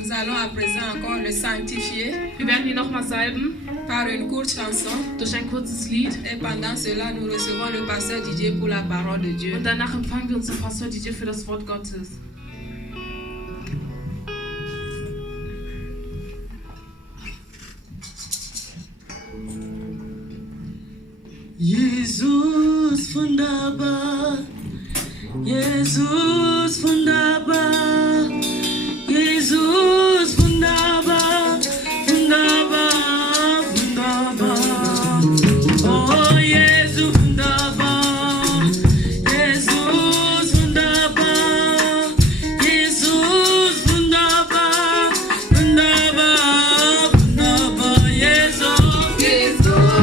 Nous allons à présent encore le sanctifier. Wir werden ihn nochmal salben par une courte chanson. Durch ein kurzes Lied. Et pendant cela, nous recevons le pasteur Didier pour la parole de Dieu. Und danach empfangen wir unseren Pastor Didier für das Wort Gottes. Jesus wunderbar, Jesus wunderbar, Jesus wunderbar, wunderbar, wunderbar. Oh Jesus wunderbar, Jesus wunderbar, Jesus wunderbar, wunderbar, wunderbar, Jesus. Jesus.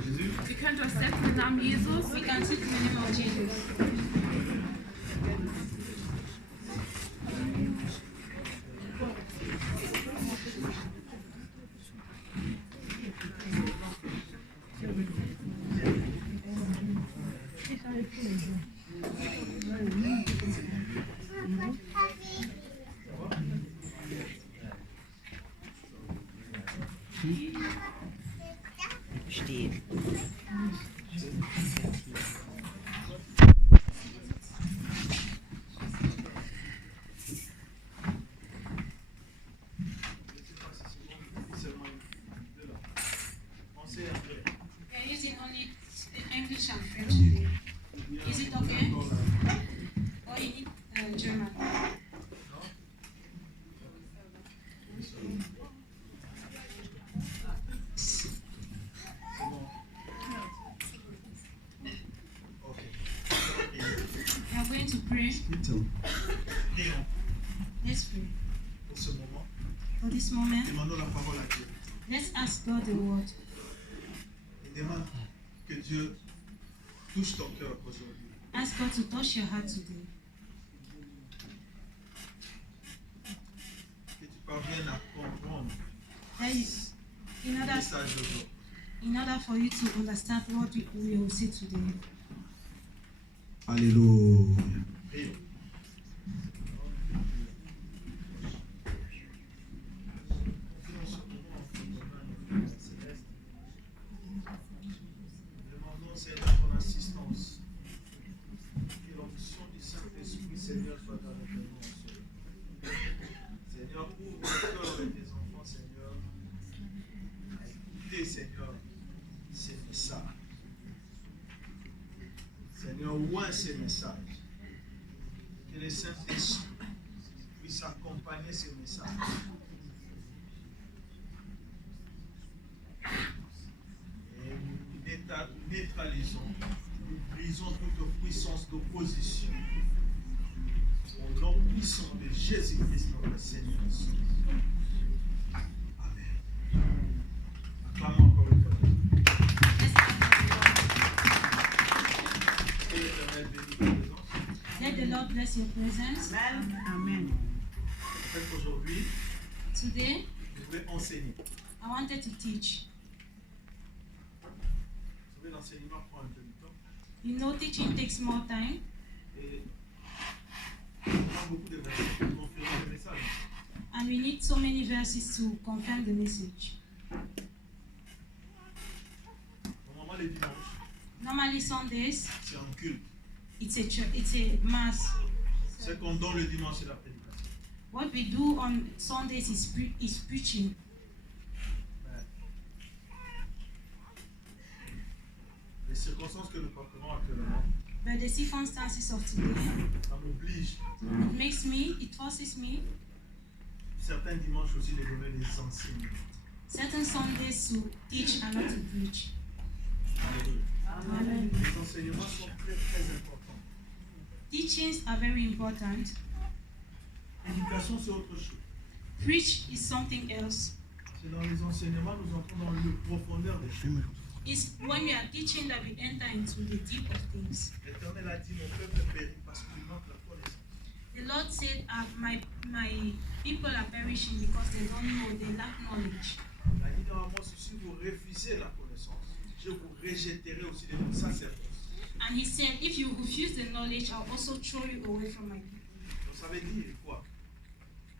de Jésus. Ihr könnt euch setzen im Namen Jesus. We can sit in the name of Jesus. Stehen. We are using only English and French today. Is it okay? Or you need German? We are going to pray. Prions Let's pray. pour ce moment. For this moment, Demandons la parole à Dieu. let's ask God the word. Et demande que Dieu touche ton cœur aujourd'hui. Ask God to touch your heart today. Que tu parviennes à comprendre That you, in le order, message d'aujourd'hui. in order for you to understand what we will see today. Alléluia. Prions. Demandons, Seigneur, ton assistance. Que l'onction du Saint-Esprit, Seigneur, soit avec nous en ce moment. Seigneur, ouvre le cœur de tes enfants, Seigneur, à écouter, Seigneur, ces messages. Seigneur, oint ces messages. Que le Saint-Esprit puisse accompagner ces messages. Et nous neutralisons, nous brisons toute puissance d'opposition. Au nom puissant de Jésus-Christ, notre Seigneur. Amen. Acclamons encore une fois. Que l'Éternel bénisse ta présence. Let the Lord bless your presence. Amen. En fait, aujourd'hui, Today, je voulais enseigner. I wanted to teach. Vous savez, l'enseignement prend un peu de temps. You know, teaching takes more time, Et on prend beaucoup de versets pour confirmer le message. and we need so many verses to confirm the message. Normalement, les dimanches, Normally, Sundays, c'est un culte. it's a mass. Ce qu'on donne le dimanche, c'est la prédication. What we do on Sundays is preaching. Mais les circonstances que nous parcourons actuellement, But the circumstances of today, ça m'oblige, it forces me, certains dimanches aussi, de donner des enseignements. certain Sundays to teach and not to preach. Alléluia. Amen. Les enseignements sont très très importants. Teachings are very important. L'éducation, c'est autre chose. Preach is something else. C'est dans les enseignements, nous entrons dans le profondeur des choses. It's when we are teaching that we enter into the deep of things. L'Éternel a dit, mon peuple périt parce qu'il manque la connaissance. The Lord said, my people are perishing because they don't know, they lack knowledge. Il a dit dans Amos, si vous refusez la connaissance, je vous rejetterai aussi de mon sacerdoce. And he said, if you refuse the knowledge, I'll also throw you away from my people. Donc ça veut dire quoi?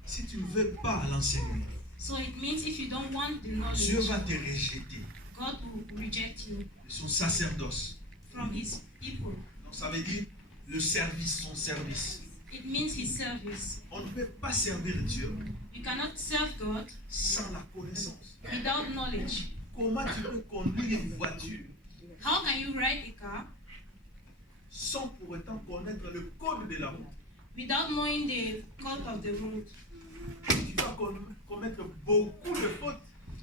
Si tu ne veux pas l'enseignement, So it means if you don't want the Dieu knowledge, va te rejeter God will reject you de son sacerdoce. from his people. Donc ça veut dire le service, son service. It means his service. On ne peut pas servir Dieu You cannot serve God sans la connaissance. without knowledge. Comment tu peux conduire une voiture How can you ride a car sans pour autant connaître le code de la route? without knowing the code of the road? Tu vas commettre beaucoup de fautes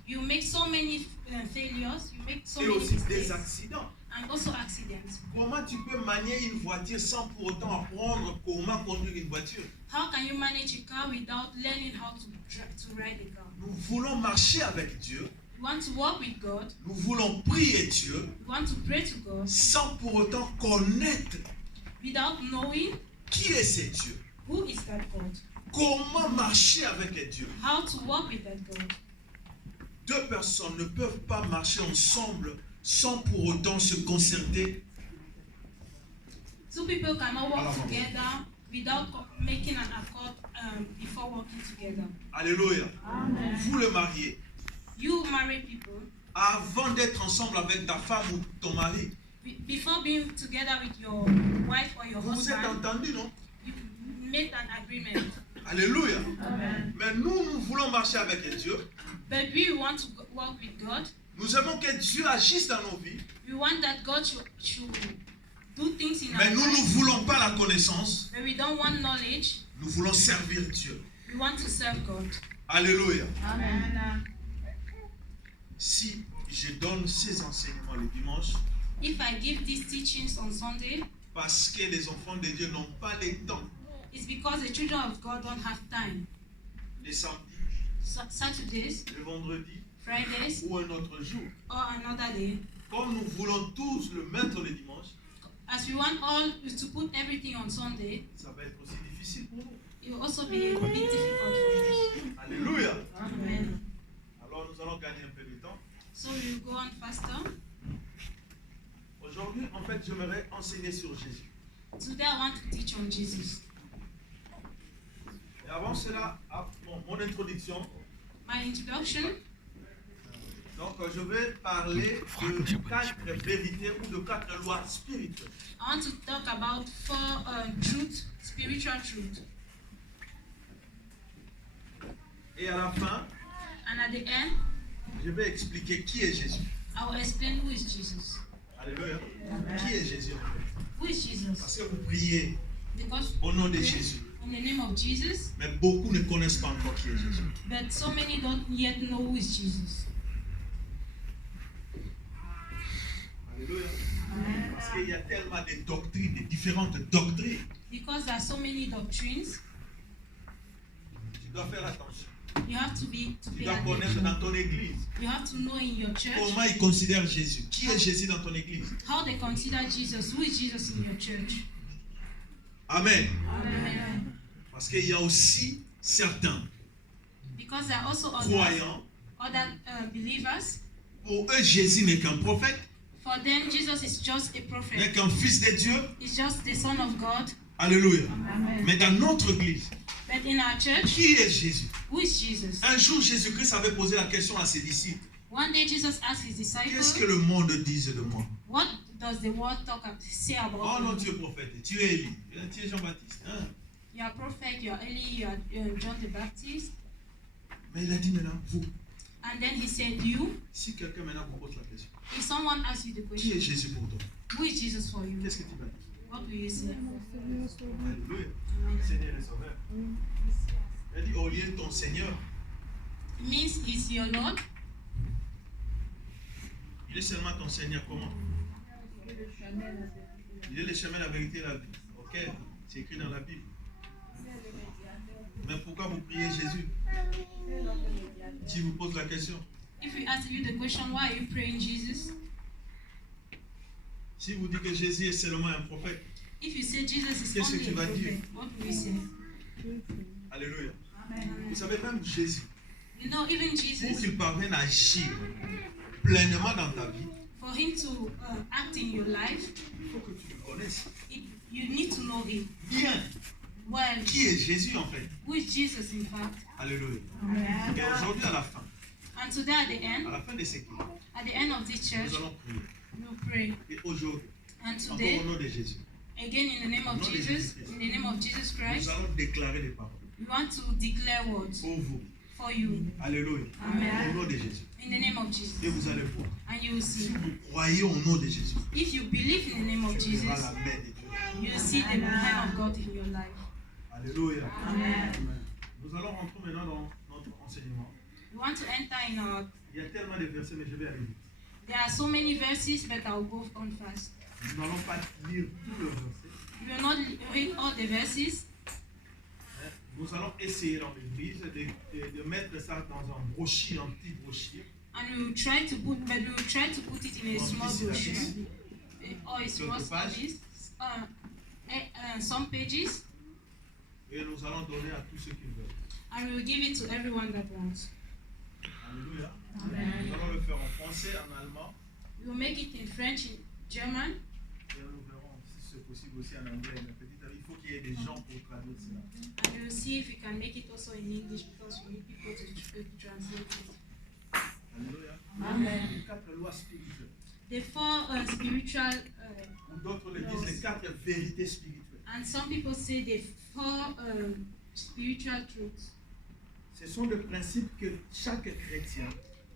You make so many failures, you make so et many aussi des mistakes, accidents. and also accidents. Comment tu peux manier une voiture sans pour autant apprendre comment conduire une voiture? How can you manage a car without learning how to ride a car? Nous voulons marcher avec Dieu, We want to walk with God. Nous voulons prier Dieu We want to pray to God sans pour autant connaître without knowing qui est ce Dieu. who is that God. Comment marcher avec un Dieu. How to walk with that God. Deux personnes ne peuvent pas marcher ensemble sans pour autant se concerter. Two people cannot walk together without making an accord before walking together. Alléluia. Amen. Vous le mariez. You married people, Avant d'être ensemble avec ta femme ou ton mari, before being together with your wife or your vous vous êtes husband, entendus, non? you made an agreement. Alléluia. Amen. Mais nous voulons marcher avec Dieu. But we want to walk with God. Nous aimons que Dieu agisse dans nos vies. We want that God should do things in Mais our nous ne lives. voulons pas la connaissance. But we don't want knowledge. Nous voulons servir Dieu. We want to serve God. Alléluia. Amen. Si je donne ces enseignements le dimanche, If I give these teachings on Sunday, parce que les enfants de Dieu n'ont pas le temps, it's because the children of God don't have time. les samedis, Saturdays, le vendredi Fridays, ou un autre jour. or another day. Comme nous voulons tous le mettre le dimanche, As we want all to put everything on Sunday, ça va être aussi difficile pour nous. it will also be a bit difficult for us. Alléluia. Amen. Alors nous allons gagner un peu de temps. So we will go on faster. Aujourd'hui, en fait, j'aimerais enseigner sur Jésus. Today I want to teach on Jesus. Et avant cela, mon introduction. My introduction, Donc, je vais parler de 4 vérités ou de 4 lois spirituelles. I want to talk about 4 truth, spiritual truth. Et à la fin, And at the end, je vais expliquer qui est Jésus. I will explain who is Jesus. Alléluia. Qui est Jésus en fait? Who is Jesus? Parce que vous priez Because au nom de we pray Jésus. in the name of Jesus, Mais beaucoup ne connaissent pas encore qui est Jésus. but so many don't yet know who is Jesus. Alléluia. Parce qu'il y a tellement de doctrines, de différentes doctrines. Because there are so many doctrines, Tu dois faire attention. you have to Tu pay dois connaître attention. dans ton église You have to know in your church comment ils considèrent Jésus. Qui est Jésus dans ton église? how they consider Jesus. Who is Jesus in your church? Amen. Amen. Parce qu'il y a aussi certains Because there are also croyants, other believers. pour eux Jésus n'est qu'un prophète, For them, Jesus is just a n'est prophet. qu'un fils de Dieu. He's just the Son of God. Alléluia. Amen. Mais dans notre église, But in our church, qui est Jésus? who is Jesus? Un jour, Jésus-Christ avait posé la question à ses disciples. One day, Jesus asked his Qu'est-ce que disciples, le monde dise de moi? what does the world say about Oh non, you? tu es prophète, tu es Élie, tu es Jean-Baptiste. Hein? You are prophet, you are Eli, you are John the Baptist. Mais il a dit maintenant, vous, And then he said, you, si quelqu'un maintenant vous pose la question, if someone asks you the qui est question, Jésus pour toi? who is Jesus for you? Qu'est-ce que tu vas dire? What will you say? Alléluia. Amen. Seigneur et Sauveur. Il a dit, au lieu de ton Seigneur, It means he's your Lord. il est seulement ton Seigneur. Comment? Il est le chemin, la vérité et la vie. Ok, c'est écrit dans la Bible. Mais pourquoi vous priez Jésus? Si vous pose la question, If we ask you the question, why are you praying Jesus? si vous dites que Jésus est seulement un prophète, If you say Jesus is Qu'est-ce que only tu a vas prophet, dire? what will you say? alléluia. Amen. Vous savez, même Jésus, You know, even pour Jesus, qu'il parvienne à agir pleinement dans ta vie, for him to act in your life, il faut que tu le connaisses you need to know him. bien. Well, Qui est Jésus en fait? who is Jesus in fact? Alléluia. Amen. Et aujourd'hui, à la fin And today de ce cours, at the end of this church, nous allons prier. we'll pray. Et aujourd'hui, And encore today, au nom de Jésus, again in the name of Jesus, in the name of Jesus Christ, nous allons déclarer des paroles we want to declare words pour vous. for you. Alléluia. Amen. Au nom de Jésus. In the name of Jesus. Et vous allez voir. And you will Si see. vous croyez au nom de Jésus, If you believe in the name of tu verras Jesus, la main de Dieu. you will see the hand of God in your life. Alléluia. Amen. Nous allons rentrer maintenant dans notre enseignement. We want to enter in our. Il y a tellement de versets, mais je vais aller vite. There are so many verses, but I'll go on fast. Nous n'allons pas lire tout le verset. We will not read all the verses. Nous allons essayer dans l'église de mettre ça dans un brochure, un petit brochure. And we will try to put it in a small brochure or a small service, some pages, et nous allons donner à tous ceux qui veulent. and we will give it to everyone that wants. Alléluia. Nous allons le faire en français, en allemand, We will make it in French, in German, et nous verrons si c'est possible aussi en anglais. Mais il faut qu'il y ait des gens pour traduire cela. and we will see if we can make it also in English because we need people to translate it. Alléluia. Amen. Les 4 lois spirituelles. The four spiritual, Ou d'autres le disent les 4 vérités spirituelles. and some people say the four spiritual truths. Ce sont des principes que chaque chrétien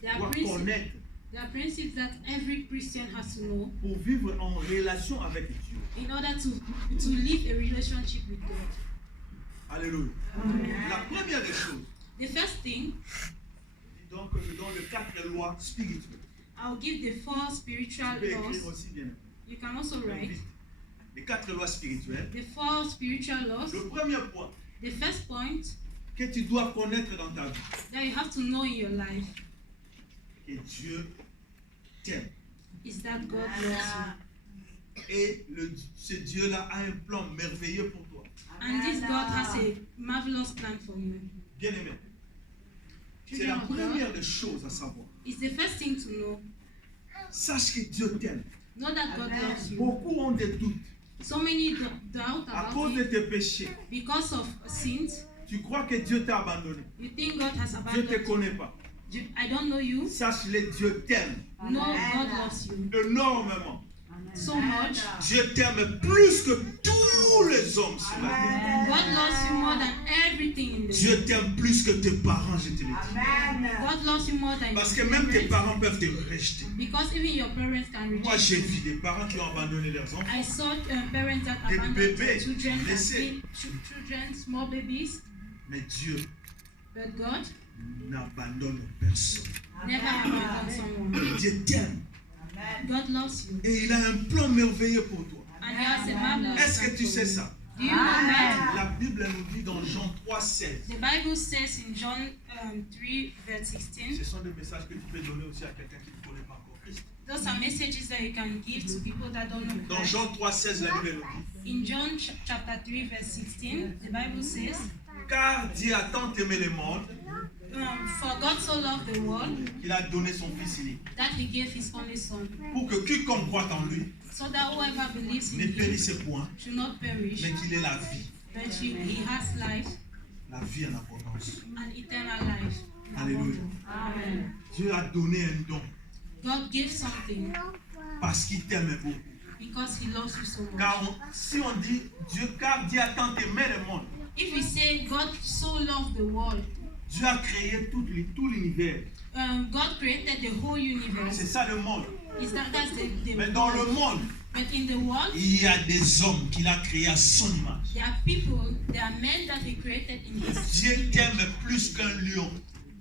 They are, doit connaître they are principes that every Christian has to know pour vivre en relation avec Dieu. in order to live a relationship with God. Alléluia. La première des choses, The first thing, dis donc que je donne les 4 lois spirituelles. I'll give the four Tu spiritual peux écrire laws. aussi bien. You can also write Les 4 lois spirituelles. the four spiritual laws. Le premier point The first point que tu dois connaître dans ta vie, that you have to know in your life que Dieu t'aime. is that God loves Et ce Dieu-là a un plan merveilleux pour toi. you. And this God has a marvelous plan for you. Bien aimé. C'est la première des choses à savoir. It's the first thing to know. Sache que Dieu t'aime. Know that God loves you. Beaucoup ont des doutes. So many doubt À about cause de it tes péchés, because of sins. tu crois que Dieu t'a abandonné. You think God has Dieu ne te abandoned you. connaît pas. I don't know you. Sache-le, Dieu t'aime No, God loves you énormément. so much. Dieu t'aime plus que tous les hommes sur la terre. God loves you more than everything in the Dieu world. t'aime plus que tes parents, je te le dis. God loves you more than Parce que your même tes parents. parents peuvent te rejeter. Because even your parents can Moi, reject j'ai you. vu des parents qui ont abandonné leurs enfants. I saw parents that Des abandoned bébés their children, that laissés. children, small babies, Mais Dieu but God n'abandonne personne. never abandons someone. Dieu t'aime. God loves you, Et il a un plan merveilleux pour toi. and He has a marvelous Est-ce plan que tu for sais you. ça? Do you know that? La Bible nous dit dans Jean 3,16. The Bible says in John 3, verse 16, Ce sont des messages que tu peux donner aussi à quelqu'un qui ne connaît pas encore Christ. those are messages that you can give to people that don't know Dans Christ. Jean 3,16, la Bible nous dit: In John chapter 3, verse 16, the Bible says, car Dieu a tant aimé le monde For God so loved the world qu'il a donné son Fils unique, that He gave His only Son, pour que quiconque croit en lui so that whoever believes in ne Him périsse point, should not perish, mais qu'il ait la vie, but He has life, la vie en abondance. and eternal life. Alléluia. Amen. Dieu a donné un don God gives something parce qu'il t'aime beaucoup. because He loves you so much. Car si on dit car Dieu a tant aimé le monde, If we say God so loved the world, Dieu a créé tout l'univers. God created the whole C'est universe. ça le monde. That's the Mais dans le world. monde, But in the world, il y a des hommes qu'il a créés à son image. there are people, there are men that He created in His Dieu image. t'aime plus qu'un lion.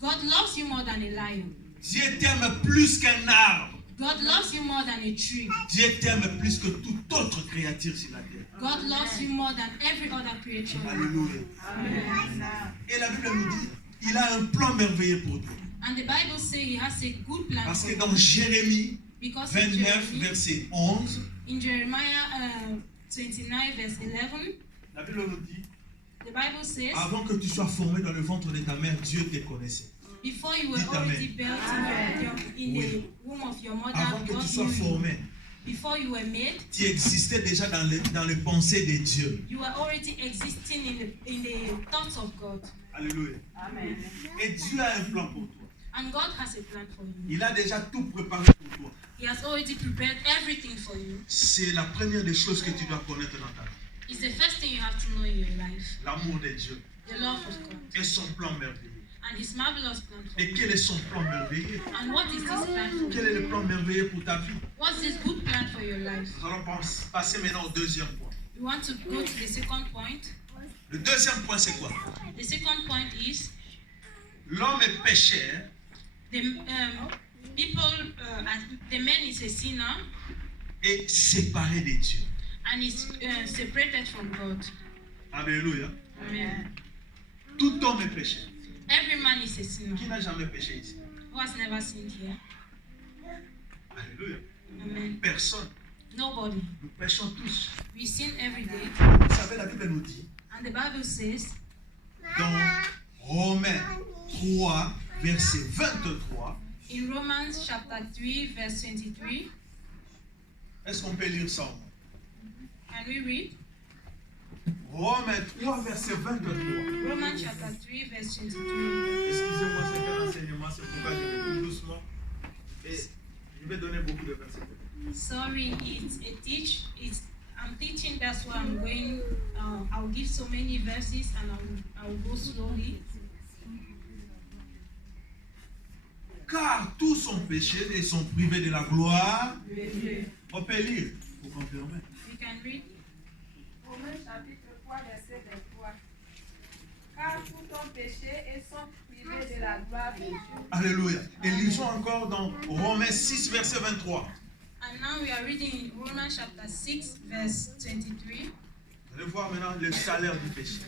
God loves you more than a lion. Dieu t'aime plus qu'un arbre. God loves you more than a tree. Dieu t'aime plus que toute autre créature sur la terre. God loves you more than every other creature. Alléluia. Et la Bible nous dit, il a un plan merveilleux pour toi. And the Bible says He has a good plan Parce for que you. dans Jérémie Because in 29, Jeremiah, verset 11, in Jeremiah 29, verse 11, la Bible nous dit, the Bible says, avant que tu sois formé dans le ventre de ta mère, Dieu te connaissait. before you were Dites already amen. built in Oui. the womb of your mother, Avant que God tu sois knew you. formé, Before you were made, tu existais déjà dans les pensées de Dieu. you were already existing in the thoughts of God. Alléluia. Et Dieu a un plan pour toi. And God has a plan for you. Il a déjà tout préparé pour toi. He has already prepared everything for you. C'est la première des choses que tu dois connaître dans ta vie. It's the first thing you have to know in your life. L'amour de Dieu The love of God. et son plan merveilleux. And His marvelous plan for Et you. quel est son plan merveilleux? And what is this plan for Quel you? est le plan merveilleux pour ta vie? What's this good plan for your life? Nous allons passer maintenant au deuxième point. We want to go to the second point. Le deuxième point, c'est quoi? The second point is L'homme est pécheur the the man is a sinner et séparé de Dieu. and is separated from God. Alléluia. Amen. Tout homme est pécheur. Every man is a sinner. Qui n'a jamais péché ici? Who has never sinned here? Alléluia. Amen. Personne. Nobody. Nous péchons tous. We sin every day. Vous savez, la Bible nous dit And the Bible says dans Romains 3, verset 23, in Romans chapter 3, verse 23, est-ce qu'on peut lire ça au moins? can we read? Romains 3, verset 23. Romans chapter 3, verse 23. Excusez-moi, c'est un enseignement, c'est pourquoi je vais tout doucement. Et je vais donner beaucoup de versets. Sorry, I'm teaching, that's why I'm going, I'll give so many verses and I'll go slowly. Car tous sont péchés et sont privés de la gloire. On peut lire pour confirmer. You can read. Romains chapitre 3, verset 23. Car tous ont péché et sont privés de la gloire de Dieu. Alléluia. Et lisons encore dans Romains 6, verset 23. And now we are reading in Romans chapter 6, verse 23. Vous allez voir maintenant le salaire du péché.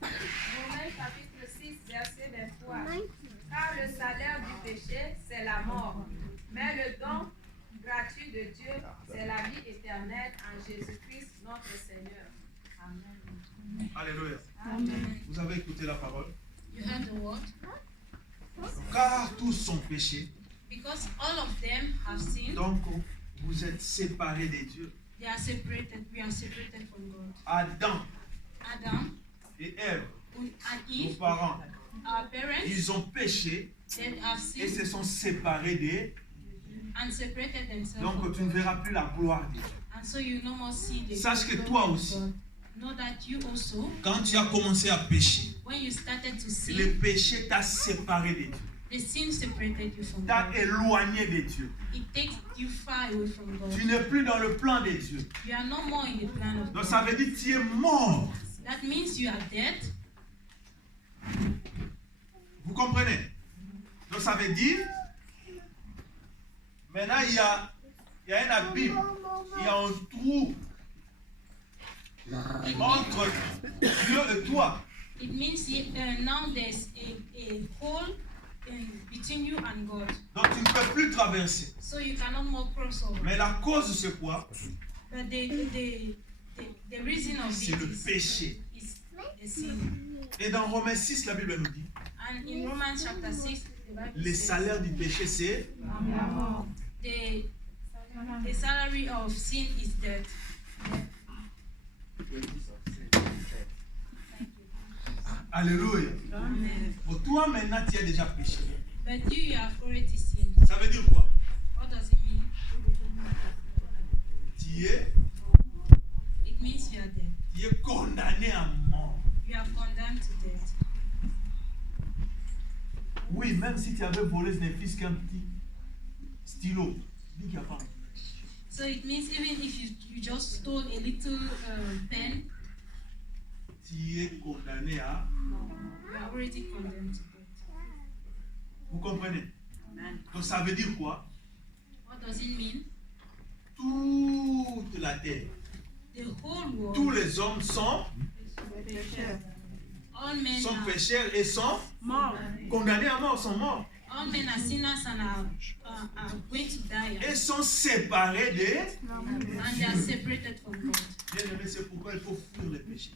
Romains chapitre 6, verset 23. Car le salaire du péché, c'est la mort. Mais le don gratuit de Dieu, c'est la vie éternelle en Jésus-Christ, notre Seigneur. Amen. Alléluia. Amen. Vous avez écouté la parole. You heard the word? Car tous sont péchés. Because all of them have sinned, Donc vous êtes séparés de Dieu. they are separated. We are separated from God. Adam Adam et Ève, and nos Eve, parents, our parents, ils ont péché they have et sinned se sont séparés de. and separated themselves Donc from tu ne God. verras plus la gloire de Dieu. And so you no more see the Sache que glory toi of aussi, God. Know that you also, quand tu as commencé à pécher, when you started to le sin, péché t'a séparé de Dieu, the sin separated you from t'a God. éloigné de Dieu. It takes you far away from God. Tu n'es plus dans le plan de Dieu. You are no more in the plan of Donc God. ça veut dire que tu es mort. That means you are dead. Vous comprenez? Donc ça veut dire, maintenant il y a un abîme, il y a un trou entre Dieu et toi. It means now there's a hole between you and God. Donc tu ne peux plus traverser. So you cannot more cross over. Mais la cause c'est quoi? But the reason of C'est it le is péché. a sin. Et dans Romains 6, la Bible nous dit, And in Romans chapter 6, the Bible les says, salaires du péché c'est the salary of sin is death. Alléluia. Amen. Bon, toi maintenant tu as déjà péché. But you have already sinned. Ça veut dire quoi? What does it mean? Tu es Means you are dead. Tu es condamné à mort. You are condemned to death. Oui, même si tu avais volé, ce n'est plus qu'un petit stylo. Dis qu'il n'y a pas. So it means even if you just stole a little pen, Tu es condamné à. you are already condemned to death. Vous comprenez? Donc ça veut dire quoi? What does it mean? Toute la terre, The whole world, tous les hommes sont all men are pécheurs et sont condamnés à mort, sont morts. all men are sinners and are going to die. Et sont séparés de. And they are separated from God. Bien aimé, c'est pourquoi il faut fuir les péchés.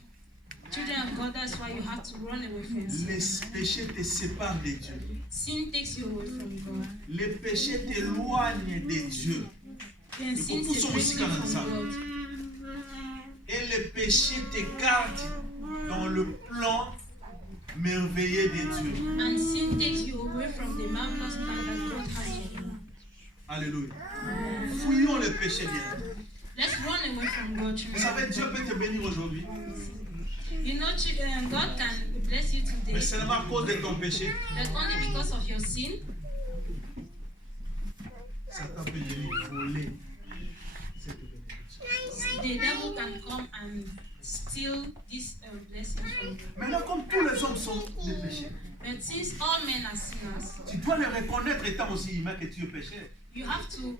Children of God, that's why you have to run away from sin. Les péchés te séparent de Dieu. Sin takes you away from God. Les péchés t'éloignent de Dieu. And sin beaucoup sont aussi separates you comme ça. from God. Et les péchés t'écartent dans le plan merveilleux de Dieu. And sin takes you away from the marvelous plan that God has for you. Alléluia. Fuyons les péchés bien. Let's run away from God. Vous savez, Dieu peut te bénir aujourd'hui, You know, God can bless you today, mais seulement à cause de ton péché. but only because of your sin. Satan peut venir voler cette bénédiction. The devil can come and steal this blessing from you. Maintenant, comme tous les hommes sont des péchés, But since all men are sinners, tu dois le reconnaître étant aussi humain que tu es pécheur. you have to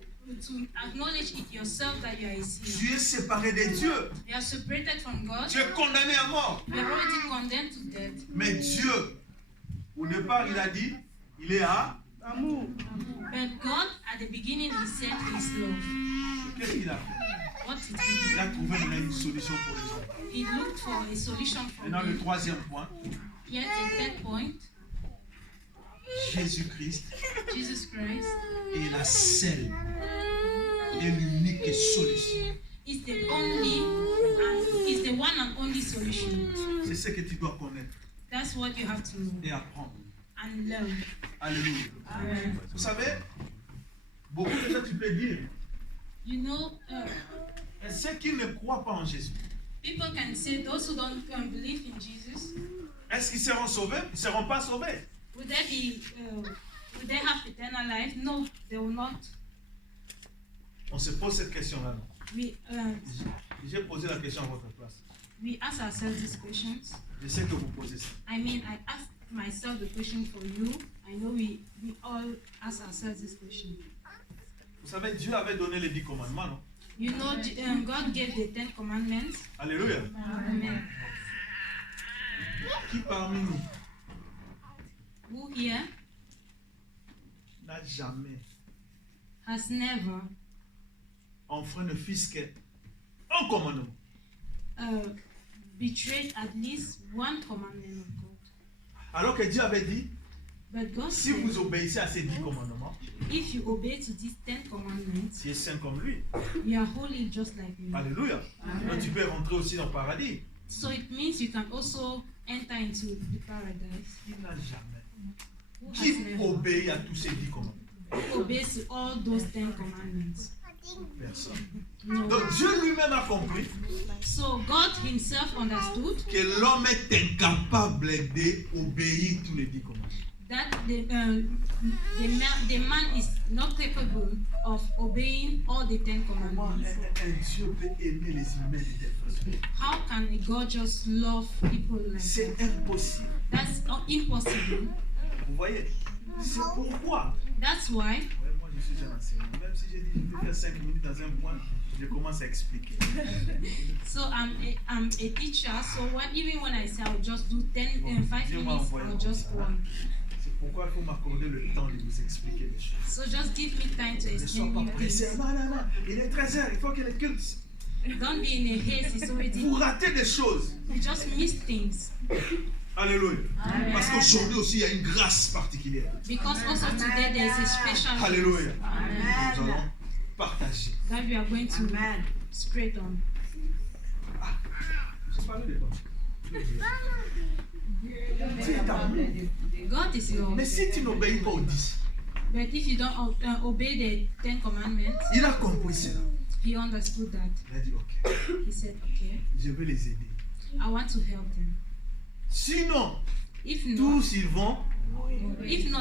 acknowledge it yourself that you are a sinner. Tu es séparé de Dieu. You are separated from God. Tu es condamné à mort. You are already condemned to death. Mais Dieu, au départ, il a dit, Il est à amour. But God, at the beginning, He said His love. Qu'est-ce qu'il a fait? What did He Il a trouvé une solution pour les hommes. do? He looked for a solution for Maintenant, le them. troisième point, Yet, a third point, Jésus-Christ Jesus Christ est la seule et l'unique solution. is the only and is the one and only solution. C'est ce que tu dois connaître That's what you have to know et apprendre. and learn. Alléluia. Amen. Vous savez, beaucoup de gens, tu peux dire, You know, ceux qui ne croient pas en Jésus, people can say those who don't believe in Jesus, est-ce qu'ils seront sauvés? Ils ne seront pas sauvés. would they have eternal life? No, they will not. On se pose cette question-là. Non? We J'ai posé la question à votre place. we ask ourselves these questions. Je sais que vous posez ça. I mean, I asked myself the question for you. I know we all ask ourselves this question. Vous savez, Dieu avait donné les 10 commandements, non? You know, God gave the 10 commandments. Alléluia. Amen. Qui parmi nous Who here n'a jamais has never enfreint un commandement? betrayed at least one commandment of God? Alors que Dieu avait dit, But God si said, vous obéissez à ces 10 commandements, if you obey to these 10 commandments, tu es saint comme lui. you are holy just like me. Alléluia. Donc tu peux rentrer aussi dans le paradis. So it means you can also enter into the paradise. Il n'a jamais. Who has Qui never obéit à tous ces 10 commandements? obeys to all those 10 commandments? Personne. No. Donc Dieu lui-même a compris So God Himself understood que l'homme est incapable d'obéir tous les 10 commandements. that the man is not capable of obeying all the 10 commandments. Un Dieu peut aimer les humains de telle façon. How can a God just love people like C'est that? impossible. That's impossible. Vous voyez? C'est pourquoi. That's why Ouais, moi je suis un enseignant. Même si j'ai dit je vais faire 5 minutes dans un point, je commence à expliquer. so I'm a teacher. So even when I say I'll just do 5 minutes, I'll just go on. C'est pourquoi il faut m'accorder le temps de vous expliquer les choses. So just give me time to Ne sois explain pas you pressé. things. Non, non, non. Il est 13h, il faut que les cultes. Don't be in a haste. It's already. Vous ratez des choses. You just miss things. Alléluia. Parce qu'aujourd'hui aussi, il y a une grâce particulière. Because also today there is a special Alléluia. Amen. Nous allons partager. that we are going to straight on. Je parlais de quoi? Dieu est amour. God is love. Mais si tu n'obéis pas aux 10, But if you don't obey the 10 commandments, il a compris cela. he understood that. Il a dit, ok, He said, okay, je vais les aider. I want to help them. Sinon, If not, tous ils vont.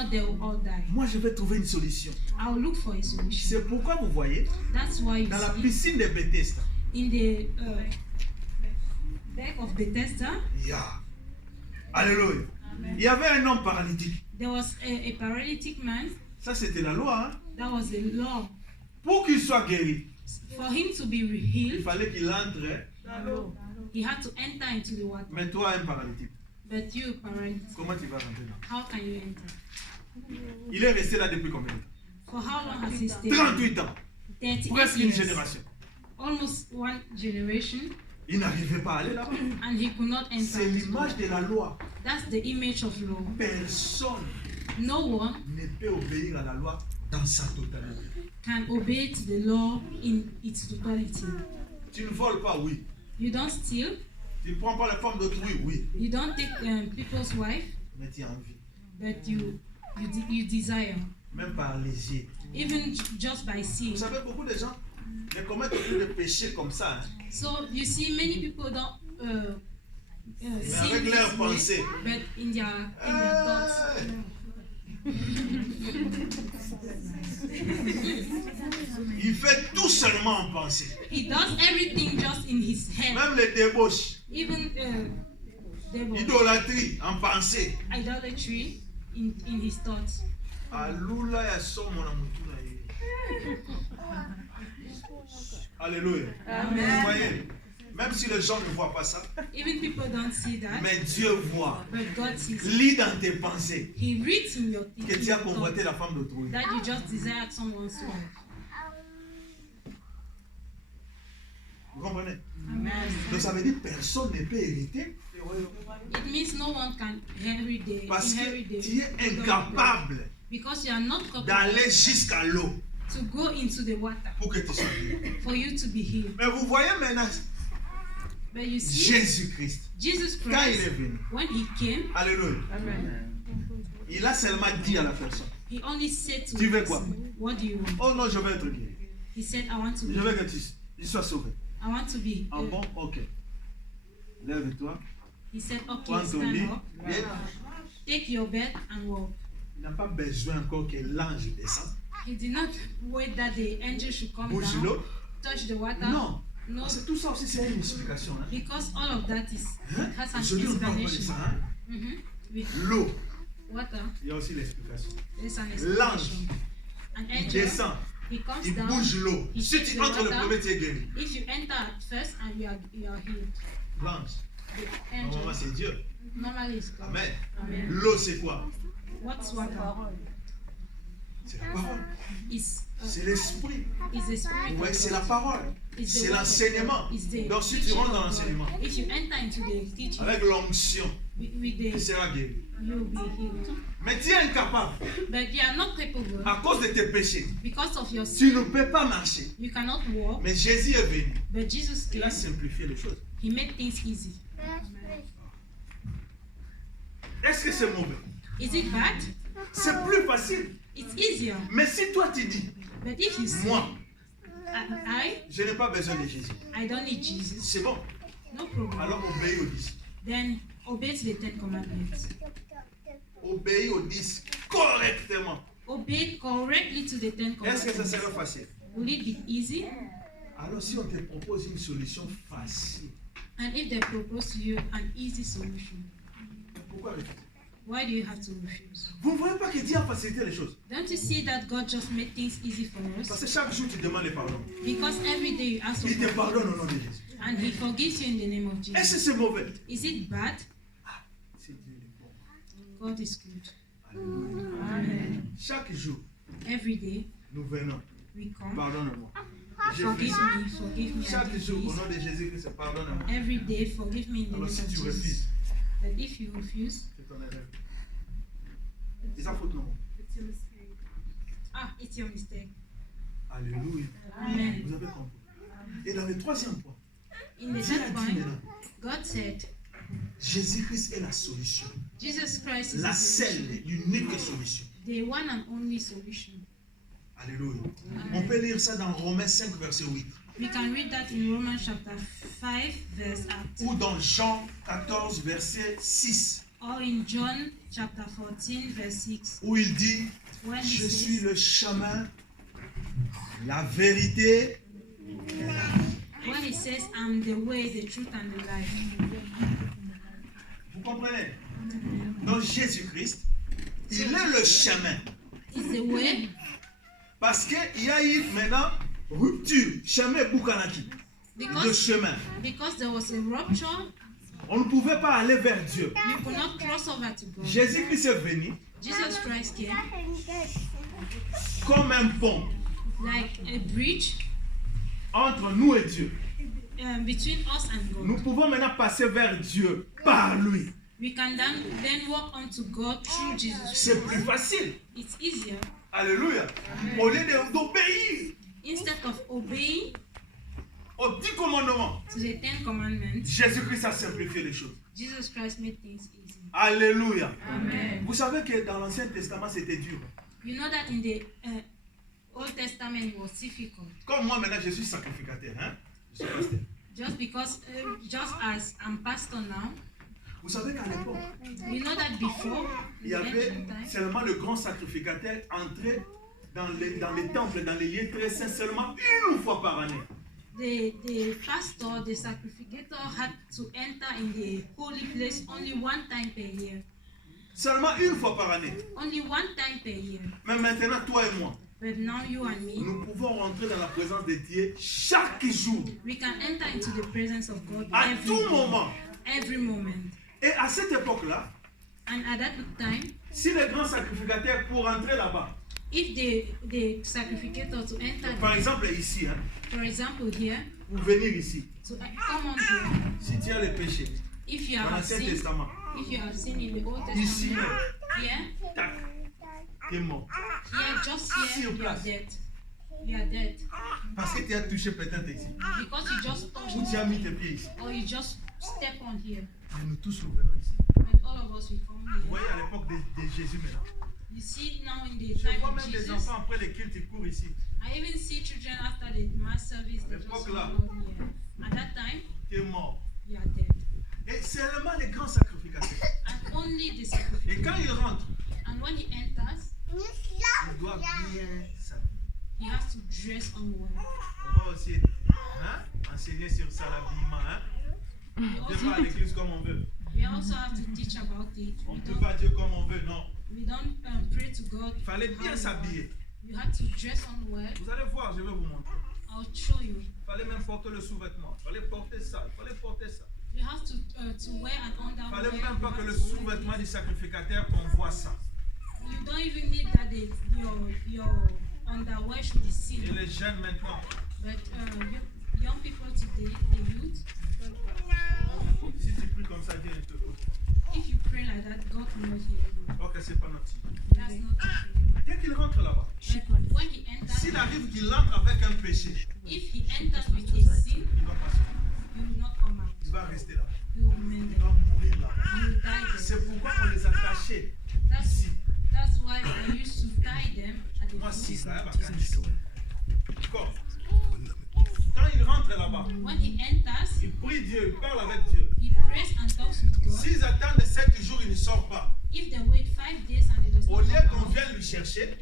they will all die. Moi, je vais trouver une solution. I will look for a solution. C'est pourquoi vous voyez, That's why you dans la see piscine de Bethesda, in the back of Bethesda, il y a. Alléluia. Il y avait un homme paralytique. there was a paralytic man. Ça, c'était la loi. Hein? That was the law. Pour qu'il soit guéri, For him to be il healed, fallait qu'il entre dans l'eau. he had to enter into the water. Mais toi, un paralytique, But you, paralytic, comment tu vas rentrer là? how can you enter? Il est resté là depuis combien de temps? For how long has he stayed? 38 ans. 38 Presque une years. génération. Almost one generation, Il n'arrivait pas à aller là-bas. and he could not enter. C'est l'image de la loi. That's the image of law. Personne No one ne peut obéir à la loi dans sa totalité. can obey to the law in its totality. Tu ne voles pas, oui. You don't steal. Tu ne prends pas la femme d'autrui, oui. You don't take people's wife, Mais tu as envie. but you desire. Même par les yeux. Even just by Vous seeing. savez, beaucoup de gens ne commettent aucun de péché comme ça. Hein. So you see, many people don't Mais sin avec leur this way, pensée. but in their thoughts. Il fait tout seulement en pensée. He does everything just in his head. Même les débauches, Even idolâtrie en pensée. idolatry in his thoughts. Alula ya somo na mutu na ye. Alléluia. Vous voyez, Même si les gens ne voient pas ça, Even people don't see that, mais Dieu voit. but God sees it. Lis dans tes pensées He reads in your que tu as convoité la femme d'autrui. that you just desired someone's wife. Vous comprenez? Amen. Donc ça veut dire que personne ne peut hériter. It means no one can inherit the Parce inherit que the tu es incapable because you are not capable d'aller jusqu'à l'eau to go into the water pour que tu sois guéri. for you to be healed. Mais vous voyez maintenant But you see, Jésus-Christ, Jesus quand il est Christ, venu, when he came, alléluia, il a seulement dit à la personne, he only said to Tu veux the quoi? person, what do you want? oh non, je vais être guéri. He said, I want to Je be, veux que tu sois sauvé. I want to be. Ah bon, ok. Lève-toi, He said, okay, prends ton lit. stand up, Et take your bed and walk. il n'a pas besoin encore que l'ange descende. He did not wait that the angel should come Bouge down, l'eau. touch the water. Non. No, Parce que tout ça aussi, c'est une explication. Hein? because all of that is Hein? has an Aujourd'hui, on ne parle pas de explanation. ça. Hein? With L'eau, water, il y a aussi l'explication. there's an L'ange, explanation. An il angel, descend, he comes il down. bouge l'eau. Il Si touche tu le entres le water. premier, tu es guéri. If you enter at first and you are healed, L'ange, the normalement, angel c'est Dieu. normally is God. Amen. Amen. L'eau, c'est quoi? What's water? C'est la parole. Is C'est l'esprit. is the spirit Ouais, of c'est God. la parole. Is the C'est word of l'enseignement. God. Is the Donc, si tu teaching rentres dans of God. l'enseignement, If you enter into the teaching avec l'onction, with tu the, seras guéri. you will be healed. Mais tu es incapable, But you are not capable à cause de tes péchés, because of your tu sin. ne peux pas marcher. You cannot walk. Mais Jésus est venu. But Jesus Il a came. simplifié les choses. He made things easy. Est-ce que c'est mauvais? Is it bad? C'est plus facile. It's easier. Mais si toi tu dis, But if you say, moi, I je n'ai pas besoin de Jésus, don't need Jesus, c'est bon. no problem. Alors obéis aux 10. Then obey to the 10 Commandments. Obéis aux 10 correctement. Obey correctly to the 10 Est-ce que ça Commandments. serait facile? Will it be easy? Alors si on te propose une solution facile, And if they propose to you an easy solution, pourquoi refuser? why do you have to refuse? Vous ne voyez pas que Dieu a facilité les choses? Don't you see that God just made things easy for Parce us? que chaque jour tu demandes le pardon. Because every day you ask for Il te forgiveness pardonne au nom de Jésus. and He forgives you in the name of Est-ce que Jesus. c'est mauvais? Is it bad? C'est Dieu est bon. God is good. Alléluia. Amen. Chaque jour, Every day nous venons. we come. Pardonne-moi. J'ai fait Forgive ça. me, forgive me. I Chaque did jour, au this. nom de Jésus-Christ, pardonne-moi. Every day, forgive me in the name Alors si of tu Jesus. refuses, But if you refuse, c'est ton erreur. C'est sa faute, non? it's your mistake. Alléluia. Amen. Vous avez compris. Et dans le troisième point, In the Dieu a third dit point, maintenant, God said, Jésus-Christ est la solution. Jesus Christ is La the seule, solution, l'unique solution. the one and only solution. Alléluia. On peut lire ça dans Romains 5, verset 8. We can read that in Romans chapter 5, verse 8, Ou dans Jean 14, verset 6. or in John chapter 14, verse 6, Où il dit, when he je suis says, le chemin, la vérité. I'm the way, the truth, and the life. Vous comprenez? Donc Jésus-Christ, il est le chemin. It's the way, Parce qu'il y a eu maintenant rupture. Chemin Boukanaki. Le because, chemin. because there was a rupture, On ne pouvait pas aller vers Dieu. you could not cross over to God. Jésus-Christ est venu Jesus Christ came comme un pont like a bridge entre nous et Dieu. between us and Nous God. pouvons maintenant passer vers Dieu par lui. We can then walk unto God through Jesus C'est Christ. plus facile. It's easier. Alléluia. Au lieu d'obéir Instead of obeying aux 10 commandements, to the 10 Commandments, Jésus-Christ a simplifié les choses. Jesus Christ made things easy. Alléluia. Amen. Vous savez que dans l'Ancien Testament, c'était dur. You know that in the Old Testament it was difficult. Comme moi, maintenant, je suis sacrificateur. Hein? Je suis pasteur. Just because, just as I'm pastor now, Vous savez qu'à l'époque, you know that before, il y in the avait ancient time, seulement le grand sacrificateur entrer dans les temples, dans les lieux très saints, seulement une fois par année. the pastor, the sacrificator had to enter in the holy place only one time per year. Seulement une fois par année. Only one time per year. Mais maintenant, toi et moi, But now you and me, nous pouvons rentrer dans la présence de Dieu chaque jour, we can enter into the presence of God à every tout day, moment. every moment. Et à cette époque-là, And at that time, si les grands sacrificateurs pour rentrer là-bas, if the sacrificator to enter, par exemple ici, hein, for example here, pour venir ici, to come on here, si tu as le péché, if you dans have l'Ancien sinned, Testament, if you have sinned in the Old ici Testament, même, here, tac, tu es mort. here, just here, Sur you are place. dead. You are dead. Parce que tu as touché peut-être ici. Because you just touched Ou tu as mis tes pieds ici. or you just step on here. Et nous tous nous venons ici. And all of us will come Vous here. voyez à l'époque de Jésus maintenant. You see now in the Je time vois of même des Jesus, enfants après les cultes, ils courent ici. I even see children after the mass service, they just L'époque come là. out here. At that time, Tu es mort. you are dead. Et seulement les grands sacrificateurs. And only the Et sacrifice. quand ils rentrent, And when he enters, ils doivent bien s'habiller. he has to dress on well. On va aussi enseigner sur ça, l'habillement. Hein? We On ne peut pas à also, l'église comme on veut. we also have to teach about it. On ne peut pas Dieu comme on veut, non. We don't pray to God. Il fallait how bien we s'habiller. want. You have to dress on well. Vous allez voir, je vais vous montrer. I'll show you. Il fallait même porter le sous-vêtement. Il fallait porter ça. Il fallait porter ça. You have to wear an Il underwear. fallait You même pas have que le to wear sous-vêtement this. du sacrificateur qu'on voit ça. You don't even need that your underwear should be Et seen. les jeunes maintenant, But young people today, the youth, si tu pries comme ça, Dieu ne te écoute. if you pray like that, God will not hear you. Ok, c'est pas notre type. That's not true. Dès qu'il rentre là-bas, But when he enters, s'il arrive qu'il entre avec un péché, if he enters with a sin, il va pas sortir. he will not come out. Il va rester là. He will remain Il va there. mourir là. He will die there. C'est pourquoi on les attachait That's ici. that's why I used to tie them at the Moi, si, foot. ça va ici. D'accord. Quand il rentre là-bas, When he enters, il prie Dieu, il parle avec Dieu. he prays and talks with God. S'ils attendent 7 jours, il ne sort pas. If they wait 5 days and he does Au not lieu come qu'on out, vienne lui chercher,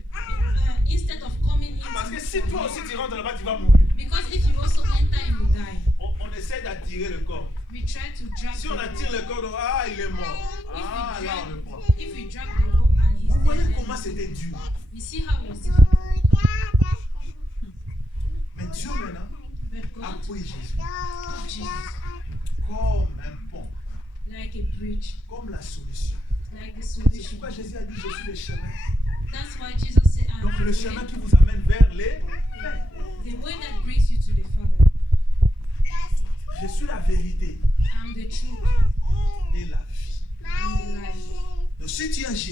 instead of coming in, parce que si toi aussi tu rentres là-bas, tu vas mourir. because if you also enter, you will die. On essaie d'attirer le corps. We try to drag. Si the on attire rope. le corps, ah, il est mort. Ah, là, on le prend. If we drag the rope and he's Vous voyez dead, comment c'était dur. you see how it's difficult. Mais Dieu maintenant But a God pris Jésus took Jesus comme un pont, like a bridge, comme la solution. like a C'est solution. pourquoi Jésus a dit, je suis le chemin. That's why Jesus said, "I'm Donc le the chemin way, qui vous amène vers les... the way that brings you to the Father. Je suis la vérité I'm the truth et la vie. and the life." Donc si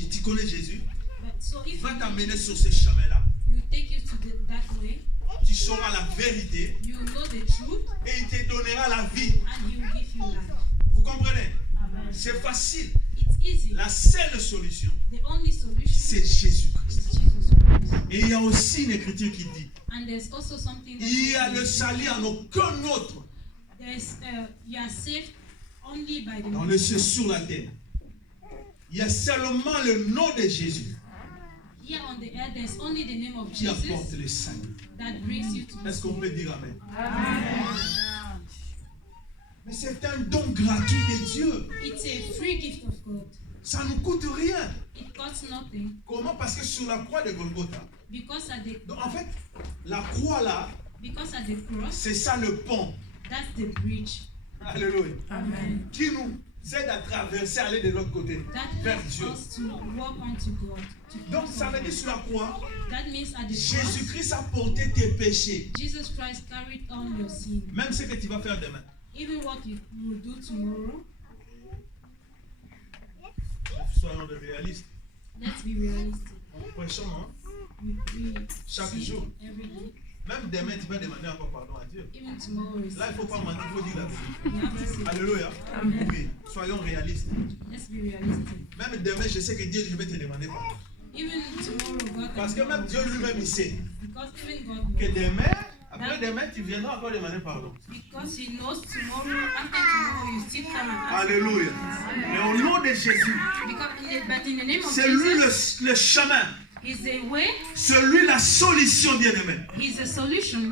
tu connais Jésus, But so if il va you, t'amener sur ce chemin-là. you take you to that way, Tu sauras la vérité you know the truth, et il te donnera la vie. and He will give you life. Vous comprenez? Amen. C'est facile. It's easy. La seule solution, The only solution c'est Jésus-Christ. is Jesus Christ. Et il y a aussi une écriture qui dit, And there's also something that il y a le salut en aucun autre there's you are saved only by the dans le ciel sur la terre. Il y a seulement le nom de Jésus here on the earth. There's only the name of qui apporte Jesus le salut. that brings you to. Est-ce qu'on peut dire Amen? Mais c'est un don gratuit de Dieu. It's a free gift of God. Ça ne coûte rien. It costs nothing Comment? Parce que sur la croix de Golgotha, because at the donc en fait, la croix là, cross, c'est ça le pont. that's the bridge. Alléluia. Amen. Qui nous aide à traverser, aller de l'autre côté, That vers helps Dieu. us to walk onto God. Donc ça veut dire sur la croix, That means at the cross, Jésus-Christ a porté tes péchés. Jesus Christ carried all your sin. Même ce que tu vas faire demain. Even what you will do tomorrow, Soyons des réalistes. let's be realistic. Prêchons, hein? We Chaque sin jour. every day. Même demain, tu vas demander encore pardon à Dieu. Even tomorrow is. Là, il ne faut pas mentir, il faut dire la vérité. You have to say, Alléluia. Oui, soyons réalistes. let's be realistic. Même demain, je sais que Dieu, je vais te demander pardon. Even tomorrow, God. Parce que même Dieu lui-même, il sait Because even God que knows. demain, après demain, tu viendras encore demander pardon. Because He knows tomorrow, after tomorrow, you still come and ask. Alléluia. Mais au nom de Jésus, But in the name of c'est lui Jesus, le chemin, He's the way, c'est lui la solution, bien-aimé. He's the solution.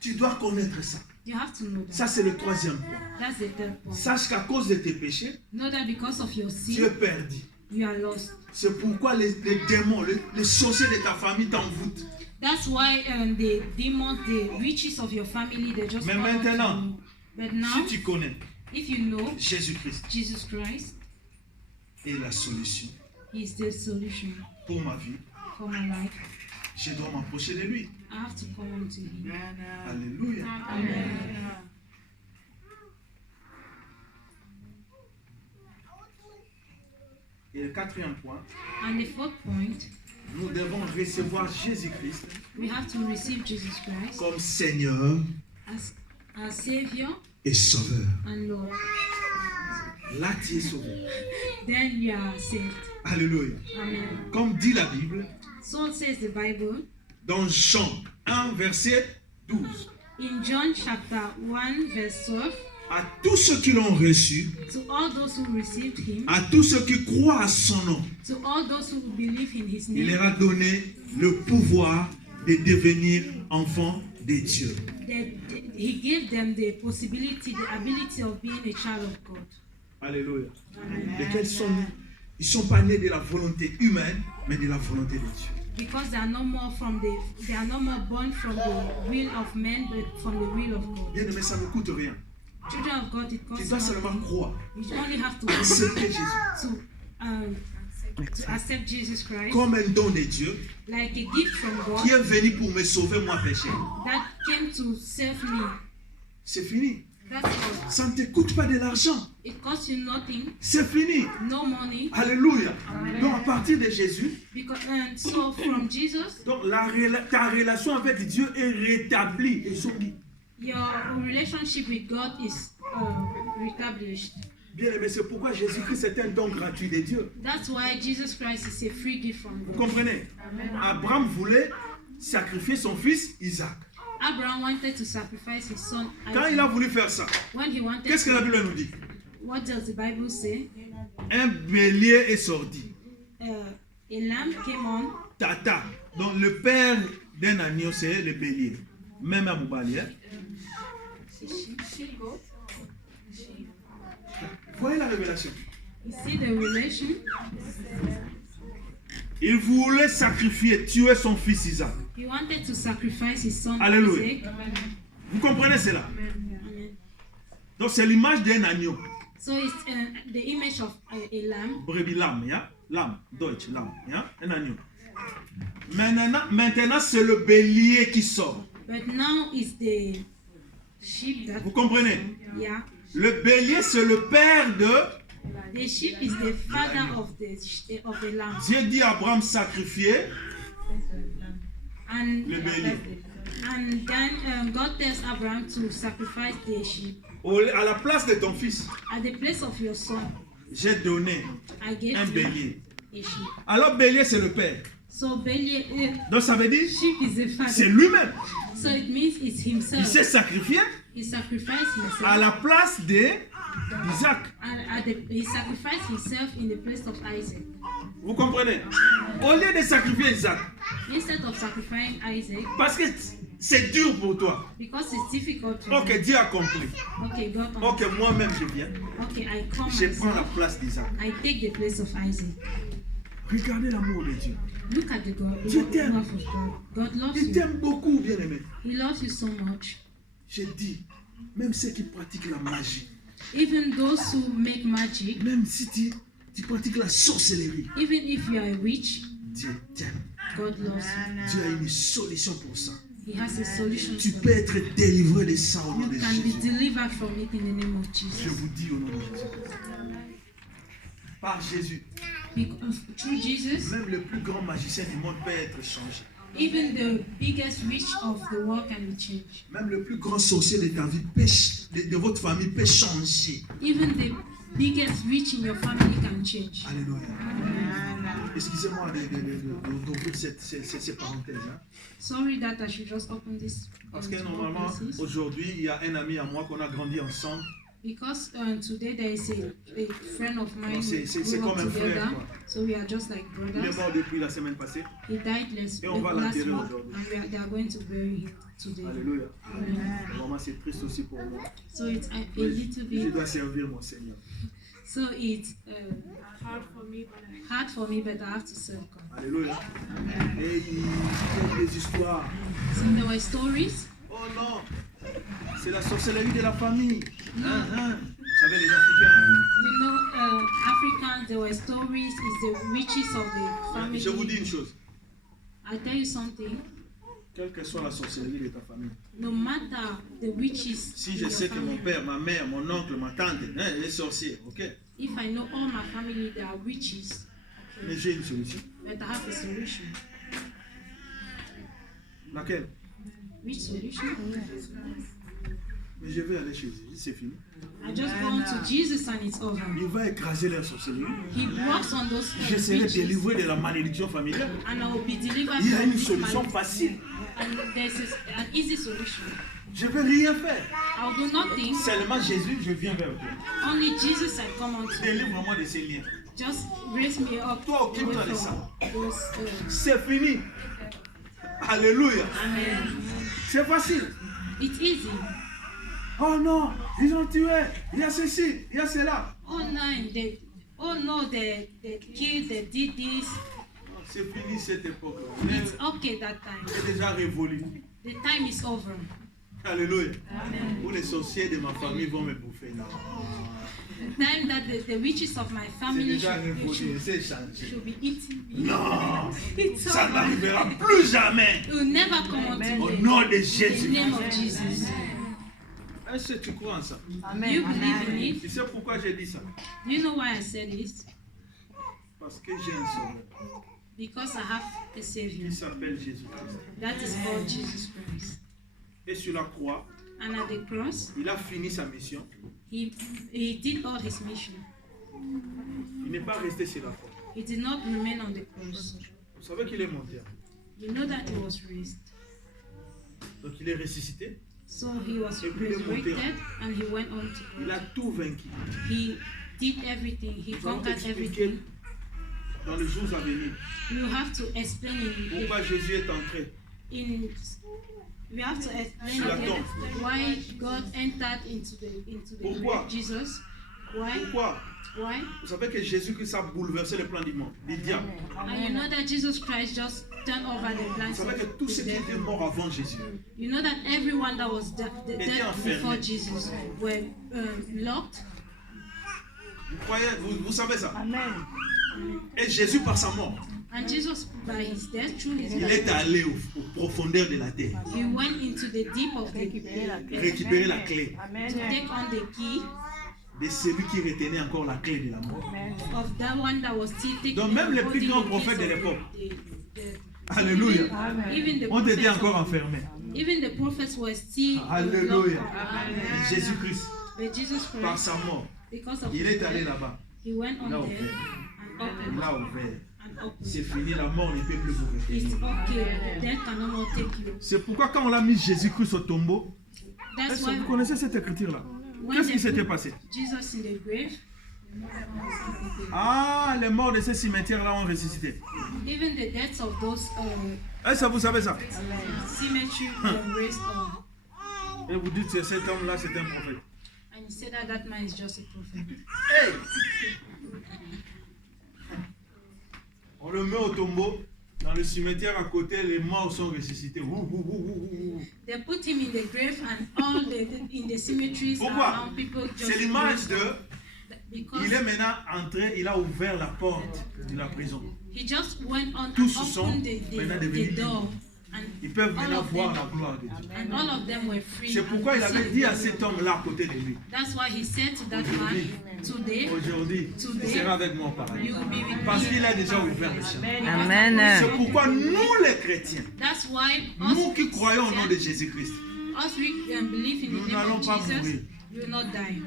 Tu dois connaître ça. You have to know that. Ça, c'est le troisième point. That's the third point. Sache qu'à cause de tes péchés, Know that because of your tu es sin, perdu. you are lost. C'est pourquoi les démons, les sorciers de ta famille t'envoûtent. That's why the demons, the witches of your family, they just Mais come out to maintenant, you. But now, Si tu connais if you know Jésus-Christ Jesus Christ est la solution is the solution pour ma vie, for my life, je dois m'approcher de lui. I have to come unto Him. Alléluia. Amen. Et le quatrième point, And the fourth point, nous devons recevoir Jésus-Christ we have to receive Jesus Christ comme Seigneur as our Savior et Sauveur. and Lord. Là, tu es sauvé. Then you are saved. Alléluia. Amen. Comme dit la Bible, So says the Bible dans Jean 1, verset 12. in John chapter 1 verse 12, À tous ceux qui l'ont reçu, to all those who received Him, à tous ceux qui croient à son nom, to all those who believe in His il name, leur a donné le pouvoir de devenir enfants de Dieu. that He gave them the possibility, the ability of being a child of God. Alléluia. Lesquels sont nés. Ils ne sont pas nés de la volonté humaine, mais de la volonté de Dieu. Because they are no more born from the will of men, but from the will of God. Bien aimé, ça ne coûte rien. Children of God, it Tu costs dois seulement nothing. croire. You only have to Accepter Jésus to accept Jesus Christ comme un don de Dieu like a gift from God qui est venu pour me sauver, moi péché. that came to save me. C'est fini. That's all. Ça ne te coûte pas de l'argent. It costs you nothing, C'est fini. no money. Alléluia. Donc à partir de Jésus, Because so from Jesus, donc ta relation avec Dieu est rétablie. Et soudée. your relationship with God is established. Bien aimé, c'est pourquoi Jésus-Christ est un don gratuit de Dieu. That's why Jesus Christ is a free gift from Vous God. comprenez? Abraham voulait sacrifier son fils Isaac. Abraham wanted to sacrifice his son Quand il a Isaac. voulu faire ça, When he wanted qu'est-ce que la to, Bible nous dit? what does the Bible say? Un bélier est sorti. A lamb came on. Tata. Donc le père d'un agneau, c'est le bélier. Même à Moubali. Voyez la révélation. You see the relation? Il voulait sacrifier, tuer son fils Isaac. He wanted to sacrifice his son Alléluia. Isaac. Vous comprenez cela? Amen. Donc c'est l'image d'un agneau. So it's the image of a lamb. Brebis lame, yeah? Lame, Deutsch, lame, yeah? Un agneau. Maintenant c'est le bélier qui sort. But now it's the sheep that, Vous comprenez? yeah. Le bélier c'est le père de... The sheep is the father of the lamb. Dieu dit à Abraham sacrifier And le bélier. and then God tells Abraham to sacrifice the sheep. À la place de ton fils, At the place of your son, j'ai donné I gave un you bélier. a sheep. Alors bélier c'est le père. So Bélier, Donc ça veut dire sheep is the c'est father. lui-même. So it means it's Il himself. s'est sacrifié He sacrificed himself. à la place d'Isaac. He sacrificed himself in the place of Isaac. Vous comprenez? Au lieu de sacrifier Isaac, Instead of sacrificing Isaac, parce que c'est dur pour toi. because it's difficult to Ok, Dieu a compris. Okay, God Ok, moi-même je viens. Okay, I come Je prends la myself. place d'Isaac. I take the place of Isaac. Regardez l'amour de Dieu. Look at the God, Dieu the t'aime. love of God. God loves Il you. t'aime beaucoup, bien-aimé. He loves you so much. Je dis, même ceux qui pratiquent la magie, Even those who make magic, même si tu pratiques la sorcellerie, even if you are a witch, Dieu t'aime. God loves you. Dieu a une solution pour ça. He has a solution Tu for peux it. être délivré de ça au nom You de can be Jésus. delivered from it in the name of Je Jesus. vous dis au nom de Jésus. Par Jésus, Because through Jesus, même le plus grand magicien du monde peut être changé. even the biggest witch of the world can be changed. Même le plus grand sorcier de ta vie, de votre famille, peut changer. Even the biggest witch in your family can change. Alléluia. Excusez-moi d'ouvrir ces parenthèses. Hein? Sorry that I should just open this. Parce que small normalement, places. aujourd'hui, il y a un ami à moi qu'on a grandi ensemble. Because today there is a friend of mine C'est who grew comme up un frère, together, quoi. so we are just like Il est brothers. mort depuis la semaine passée. He died last Et on va l'enterrer month, aujourd'hui. and they are going to bury him today. Alléluia. Amen. Vraiment, c'est triste aussi pour moi. So it's a Mais little je bit. dois servir mon Seigneur. So it's hard for me, but hard for me, but I have to serve God. Alléluia. Et il y a des histoires. So there were stories. Oh non, c'est la sorcellerie de la famille. Hein, hein. Vous savez, les Africains. Hein? You know, African, there were stories. It's the witches of the family. Je vous dis une chose. I'll tell you something. Quelle que soit la sorcellerie de ta famille. No matter the witches. Si in je your sais que family, mon père, ma mère, mon oncle, ma tante, hein, est sorcier, ok? if I know all my family, they are witches. Mais j'ai une solution. But I have a solution. Laquelle? Which solution? Mais je vais aller chez Jésus, c'est fini. I just go to Jesus and it's over. Il va écraser leur sorcellerie. He works on those Je serai witches, délivré de la malédiction familiale. and I will be delivered Il y a from une this solution malady. facile. And there's an easy solution. Je ne vais rien faire. I'll do nothing. Seulement Jésus, je viens vers toi. Only Jesus I come on to. Délivre-moi de ces liens. Just raise me up Toi, occupe-toi away de from ça. those. C'est fini. Alléluia. Amen. C'est facile. It's easy. Oh non, ils ont tué. Il y a ceci, il y a cela. Oh no, they killed, they did this. C'est fini cette époque. It's okay that time. C'est déjà révolu. The time is over. Alléluia. Amen. Où les sorciers de ma famille vont me bouffer. Non. The time that the witches of my C'est family déjà révolu. C'est changé. should be eating me. Non. It's Ça over. n'arrivera plus jamais. It will never come unto Au me. nom de In the Jésus. name of Jesus. Est-ce que tu crois en ça? You believe in it? Tu sais pourquoi j'ai dit ça? Do you know why I said this? Parce que j'ai un sauveur Because I have a Savior. qui s'appelle Jésus-Christ. That is called Jesus Christ. Et sur la croix, And at the cross, il a fini sa mission. he did all his mission. Il n'est pas resté sur la croix. He did not remain on the cross. Vous savez qu'il est monté. You know that he was raised. Donc il est ressuscité. So he was Et puis il est monté. resurrected and he went on to Il a tout vaincu. He did everything. He Nous allons conquered expliquer everything. dans les jours à venir You have to explain pourquoi Jésus est entré. we have to explain Sur la again tombe. why God entered into the Pourquoi? grave, Jesus. Why? Pourquoi? Why? Vous savez que Jésus-Christ a bouleversé le plan du monde, du diable. And you know that Jesus Christ just turned over the Vous plans savez que of tous the ceux qui étaient devil. morts avant Jésus You know that everyone that was dead Étaient enfermés. before Jesus were locked. Vous croyez, vous savez ça? Et Jésus, par sa mort, And Jesus, by his death, through his il death, est allé aux profondeurs de la terre, he went into the deep of the récupérer la clé to take on the key de celui qui retenait encore la clé de la mort. of that one that was still taking. Donc même les holding plus grands the prophètes de keys of l'époque, the- alléluia, Even the ont été prophets, encore enfermés. even the prophets were still Alléluia. locked. Et Jésus-Christ, But Jesus par Christ, sa mort, because of il his est allé death, là-bas. he went on Il a there ouvert. and Il opened a ouvert. and opened. C'est fini, la mort ne peut plus vous It's retenir. okay. Death cannot more take you. C'est pourquoi quand on a mis Jésus-Christ au tombeau, That's est-ce que why vous connaissez cette écriture-là? when Qu'est-ce qui they s'était put passé? Jesus in the grave, Ah, les morts de ces cimetières-là ont ressuscité. even the deaths of those Est-ce que vous savez ça? cemetery were raised on. Et vous dites que cet homme-là, c'est un prophète. And you say that that man is just a prophet. Hey! On le met au tombeau, dans le cimetière à côté, les morts sont ressuscités. Ouh, ouh, ouh, ouh, ouh. They put him in the grave and all in the cemeteries Pourquoi? around people just C'est l'image de... because Il est maintenant entré, il a ouvert la porte de la prison. he just went on Tous and sont opened maintenant the devenus door Ils peuvent All maintenant of voir them. la gloire de Dieu. and all of them were free. C'est and pourquoi il avait received dit à the cet Lord. homme-là à côté de lui, That's why he said to that man, today aujourd'hui, tu seras avec moi au paradis. you will be with Parce me. qu'il a déjà ouvert le chemin. Amen. C'est pourquoi nous les chrétiens, That's why nous qui croyons au nom de Jésus-Christ, us we believe in nous the name n'allons of pas Jesus, mourir. you will not die.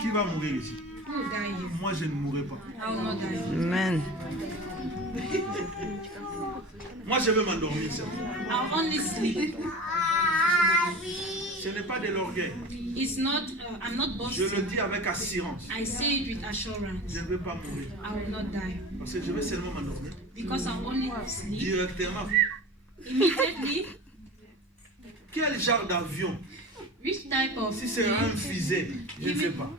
Qui va mourir ici? Who will die here? Moi, je ne mourrai pas. I will not die. Amen. Moi, je vais m'endormir. c'est bon. I'll only sleep. Ce n'est pas de l'orgueil. It's not. I'm not Je boasting. le dis avec assurance. I say it with assurance. Je ne vais pas mourir. I will not die Parce que je vais seulement m'endormir. because I'll only sleep Directement. immediately. Quel genre d'avion? Which type of Si c'est un fusée, je ne sais pas.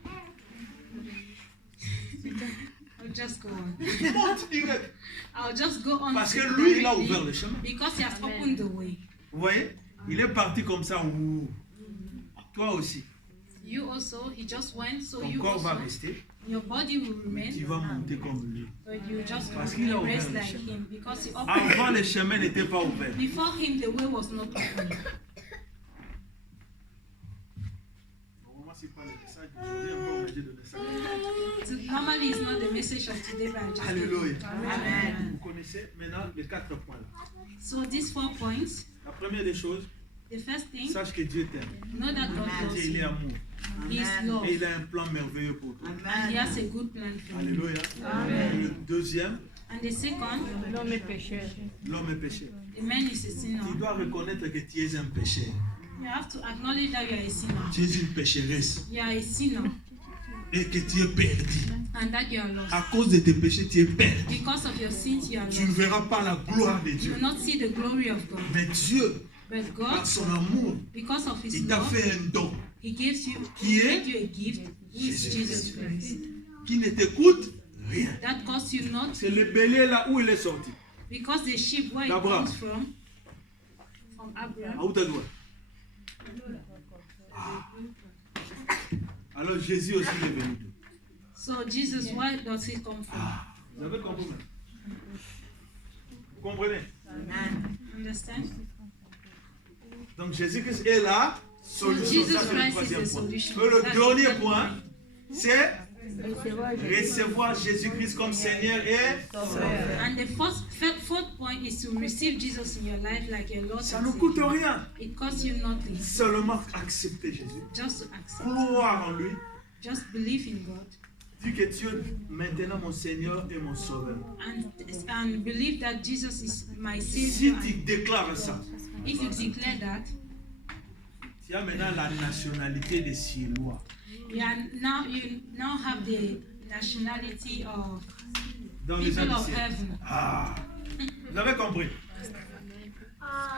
I'll just go on. Il monte direct. I'll just go on. Parce que to lui, il a directly ouvert le chemin. Because he has opened the way. Vous voyez? Il est parti comme ça. Ouh. Toi aussi. You also, he just went, so Ton you corps va also, rester. your body will Mais tu remain, vas monter comme lui. but you just Parce will qu'il a rest ouvert le like chemin. him, because he opened. Avant, le chemin n'était pas ouvert. Before him, the way was not open. Normalement, c'est pas le message d'aujourd'hui encore, mais j'ai donné ça. So normally, it's not the message of today, but I just Alléluia. Amen. Vous connaissez maintenant les 4 points là. So these 4 points, La première des choses, the first thing, sache que Dieu t'aime. know that God loves Et il est you. amour. He is love, Et il a un plan merveilleux pour toi. and he has a good plan for you. Alléluia. Et le deuxième, And the second, l'homme est pécheur. the man is a sinner. Tu dois reconnaître que tu es un pécheur. You have to acknowledge that you are a sinner. Tu es une pécheresse. You are a sinner, Et que tu es perdu. and that you are lost. À cause de tes péchés, tu es perdu. Because of your sins, you are Tu ne lost. verras pas la gloire de You Dieu. will not see the glory of God. Mais Dieu, But par God, son amour, because of his il t'a love, fait un don he gives you, Qui he est made you a gift, who is Jésus Jesus Christ. qui ne te coûte rien. That costs you not, C'est le bélier là où il est sorti. because the sheep, where it D'Abraham. comes from Abraham. À où tu dois. Alors Jésus aussi est venu. So Jesus, where does he come from? Vous avez compris maintenant? Vous comprenez? Understand? Donc Jésus-Christ est la solution. Jesus Ça, c'est le Christ is troisième the point. solution. Et le That's dernier the point, point. c'est recevoir Jésus-Christ comme Seigneur et And the fourth point is to receive Jesus in your life like your Lord ça and ne coûte Savior. rien. It costs you nothing. Seulement accepter Jésus. Just to accept. Croire en lui. Just believe in God. Dis que Dieu est maintenant mon Seigneur et mon Sauveur. And believe that Jesus is my Si Savior. tu déclares ça, If you declare that, tu as maintenant la nationalité des Silois. you now have the nationality of Dans les people of ciel. heaven. Ah, vous avez compris?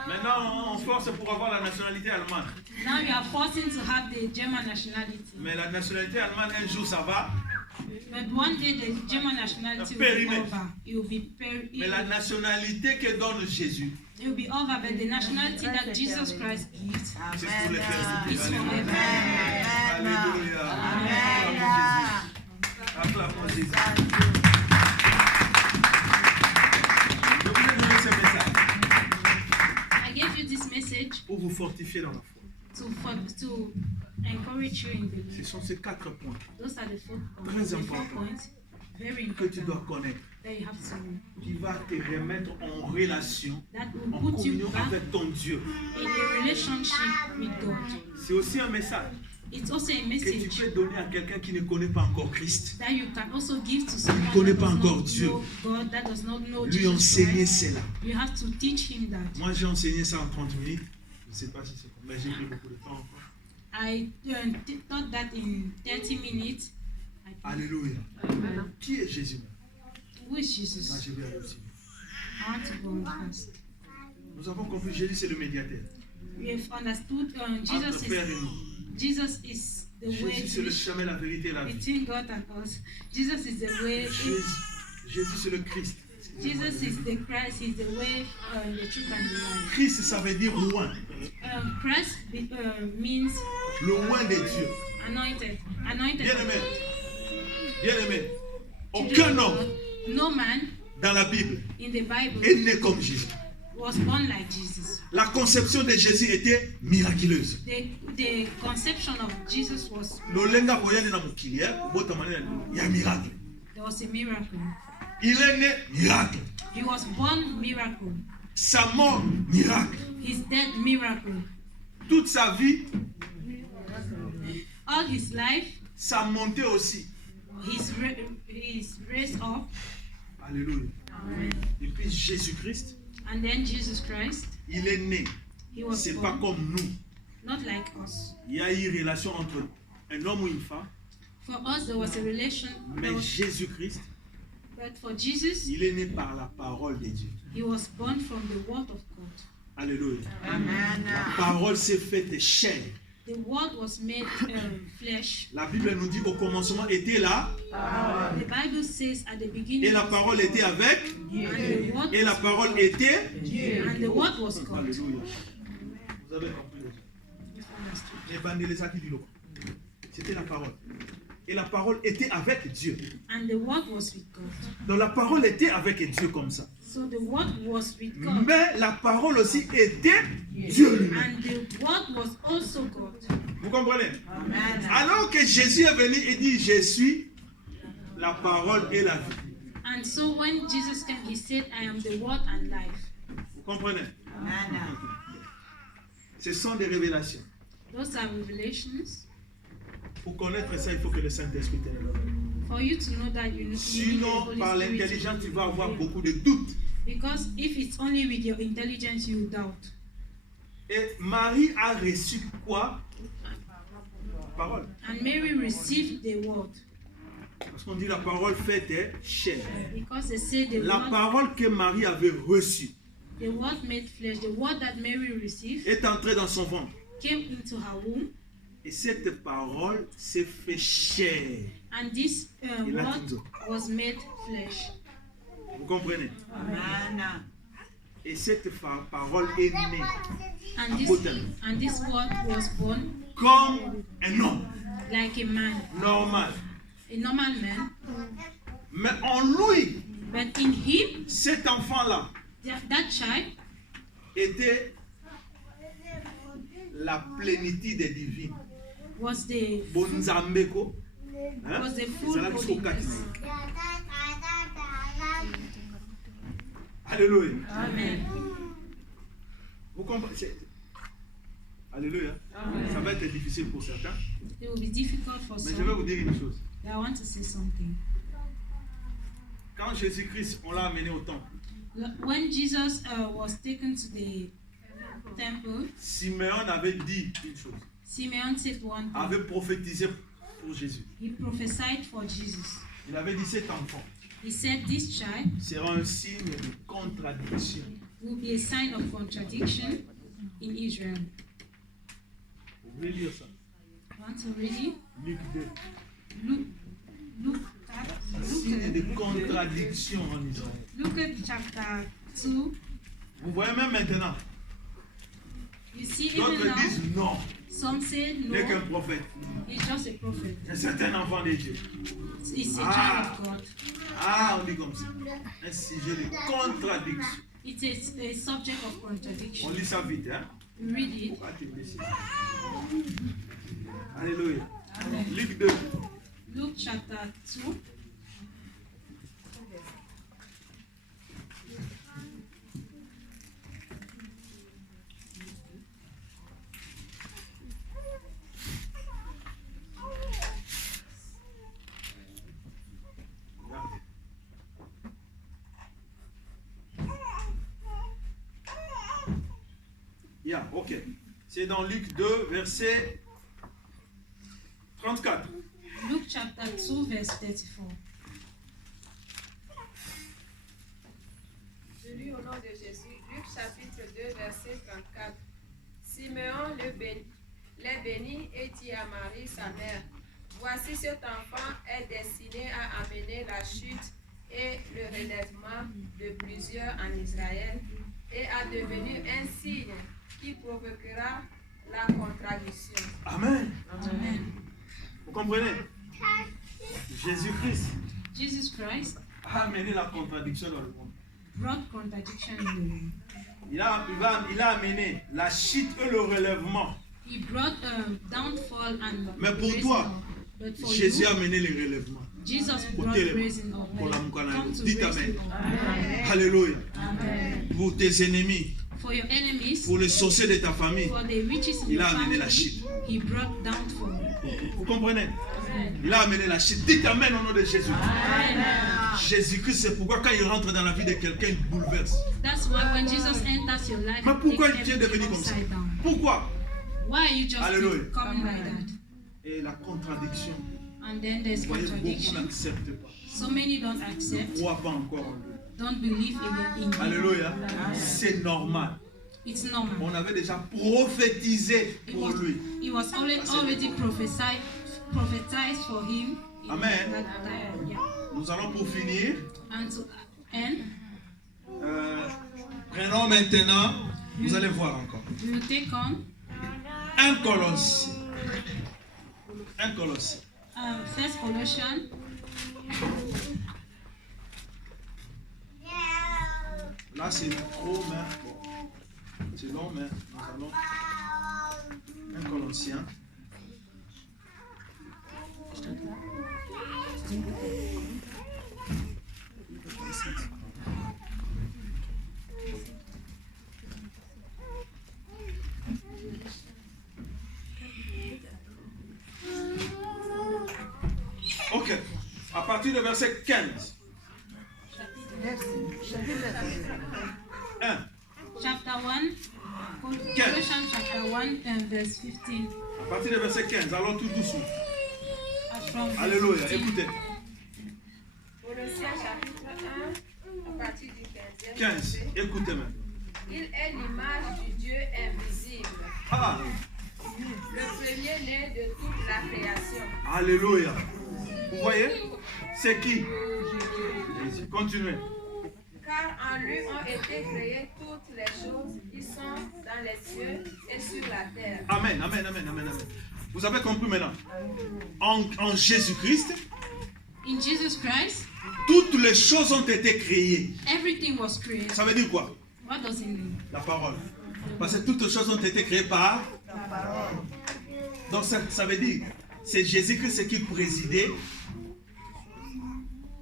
Maintenant, on force pour avoir la nationalité allemande. Now you are forcing to have the German nationality. Mais la nationalité allemande, un jour, ça va. But one day the German nationality will be Périmètre. over. It will be Mais la nationalité que donne Jésus, it will be over, but the nationality that Jesus Christ gives c'est pour l'éternité. is forever. Alléluia. Acclamons Jésus. Acclamons Jésus. Je voulais donner ce message I gave you this message pour vous fortifier dans la foi. to encourage you in Ce belief. sont ces 4 points Those are the four Très points. The 4 important. points, very que tu dois important, connaître, that you have to qui va te remettre en relation, that en will put you communion back avec ton Dieu. in a relationship with God. C'est aussi un message It's also a que tu message peux donner à quelqu'un qui ne connaît pas encore Christ. that you can also give to someone that connaît does pas not encore Dieu. know God, that does not know Lui Jesus enseigner Christ. cela. You have to teach him that. Moi, j'ai enseigné ça en 30 minutes. Je ne sais pas si c'est comme, mais j'ai pris beaucoup de temps encore. I taught that in 30 minutes. I think. Alléluia. Qui est Jésus? Who is Là, Jesus? je vais aller aussi. I want to go on first. Nous avons compris, Jésus, c'est le médiateur. We have understood Entre Père et nous. Jesus is the way Jésus, c'est le chemin, la vérité et la vie. between God and us. Jesus is the way. Jésus, c'est le Christ. Jesus is the Christ. He's the way, the truth, and the life. Christ, ça veut dire loin. Christ means Le loin de Dieu. anointed. Anointed. Bien aimé. Bien aimé. Children Aucun of homme God. No man dans la Bible in the Bible est né comme Jésus. was born like Jesus. La conception de Jésus était miraculeuse. The conception of Jesus was, Lolenga koyane na mukili, bota manene, il y a un miracle. there was a miracle. Il est né, miracle. He was born miracle. Sa mort, miracle. His death miracle. Toute sa vie, All his life, sa montée aussi. he's raised up. Alléluia. Et puis Jésus-Christ, And then Jesus Christ, il est né. he was C'est pas born, comme nous. not like us. Il y a eu relation entre un homme ou une femme, For us, there was a relation, mais Jésus-Christ, but for Jesus, il est né par la parole de Dieu. he was born from the word of God. Alléluia. La parole s'est faite chair. The word was made flesh. La Bible nous dit au commencement était là. The Bible says at the beginning. Et la parole était avec. And Et la parole était. the word was God. Alléluia. Vous avez compris. C'était la parole. Et la parole était avec Dieu. And the word was with God. Donc la parole était avec Dieu comme ça. So the word was with God. Mais la parole aussi était Dieu lui-même. And the word was also God. Vous comprenez? Alors que Jésus est venu et dit, je suis la parole et la vie. And so when Jesus came, he said, I am the word and life. Vous comprenez? Ce sont des révélations. Those are revelations. Pour connaître ça, il faut que le Saint-Esprit te le révèle. For you to know that you need the Sinon, Holy par Spirit l'intelligence, to tu vas avoir reveal. beaucoup de doutes. Because if it's only with your intelligence, you doubt. Et Marie a reçu quoi? Parole. And Mary received the word. Parce qu'on dit la parole faite est chair. Because they say the La word, parole que Marie avait reçue the word made flesh, the word that Mary received, est entrée dans son ventre. came into her womb. Et cette parole s'est fait chair. And this Il a word dit. was made flesh. Vous comprenez? Et cette parole est née And this word was born comme un homme like a man, normal. a normal man. Mais en lui, But in him, cet enfant-là that child était la plénitude divine. was the Bonzambeko. Hein? was the C'est full là jusqu'au holiness. 4. Alléluia. Amen. Vous comprenez? Alléluia. Ça va être difficile pour certains. It will be difficult for Mais je vais vous some. dire une chose. I want to say something. Quand Jésus-Christ, on l'a amené au temple, When Jesus was taken to the temple, Simeon avait dit une chose. Simeon said one thing. Avait prophétisé pour Jésus. He prophesied for Jesus. Il avait dit cet enfant He said this child sera un signe de contradiction. will be a sign of contradiction in Israel. Vous voulez lire ça? Want to read it? Luc 2. Look Signe de contradiction en Israël. Look at chapter 2. Vous voyez même maintenant, You see, d'autres even now, disent non, some say il n'est qu'un no, prophète. he's just a prophet. C'est un enfant de Dieu. It's a Ah. child of God. Ah, on dit comme ça. Un sujet de contradiction. It is a subject of On contradiction. lit ça vite, hein? Read it. Pourquoi tu me dis ça? Alléluia. Luc 2. Luke chapter 2. Yeah, ok. C'est dans Luc 2, verset 34. Luke chapter 2, verse 34. Je lis au nom de Jésus, Luc chapitre 2, verset 34. Simeon les bénit et dit à Marie, sa mère, voici cet enfant est destiné à amener la chute et le relèvement de plusieurs en Israël et à devenir un signe qui provoquera la contradiction. Amen. Amen. Vous comprenez? Jésus-Christ Jesus Christ a amené la contradiction dans le monde. brought contradiction in the world. Il a amené la chute et le relèvement. He brought downfall and Mais pour raising toi, up. But for Jésus you, a amené le relèvement. Jesus brought Côté raising up. pour la Mukana. Come to Dites raise Amen. you up. Alléluia. Amen. Pour tes ennemis, For your enemies, pour les sorciers de ta famille, for the riches in il your a amené la family, chute. he brought downfall. Vous comprenez? Amen. Il a amené la chute. Dites Amen au nom de Jésus. Amen. Jésus-Christ, c'est pourquoi quand il rentre dans la vie de quelqu'un, il bouleverse. That's why when Jesus enters your life, Mais he pourquoi takes tu es devenu everything comme ça? upside down. Pourquoi? Why are you just Alléluia. coming like that? Et la contradiction. And then there's Vous voyez, beaucoup contradiction. n'acceptent pas. So many don't Ne accept, croient pas encore en lui. don't believe in him. Alléluia. C'est normal. It's normal. On avait déjà prophétisé pour lui. It was already prophesied for him. in Amen. that time, yeah. Nous allons pour finir. And to end, Prenons maintenant, vous allez voir encore. we will take on 1 Colossiens. 1 Colossiens. 1 Colossians. Là, c'est trop, mais bon. C'est long, mais nous allons. 1 Colossiens. Ok. À partir du verset 15. 1. Chapter 1. Colossians chapter 1 and verse 15. À partir du verset 15. Allons tout doucement. From verse Alléluia. 15. Écoutez. Colossiens chapitre 1, à partir du 15e 15. verset. Écoutez maintenant. Il est l'image du Dieu invisible, Ah. le premier-né de toute la création. Alléluia. Vous voyez? C'est qui? Jésus. Continuez. Car en lui ont été créées toutes les choses qui sont dans les cieux et sur la terre. Amen, amen, amen, amen, amen. Vous avez compris maintenant? En Jésus-Christ, In Jesus Christ, toutes les choses ont été créées. everything was created. Ça veut dire quoi? What does it mean? La parole. Parce que toutes les choses ont été créées par la parole. Donc ça veut dire, c'est Jésus-Christ qui présidait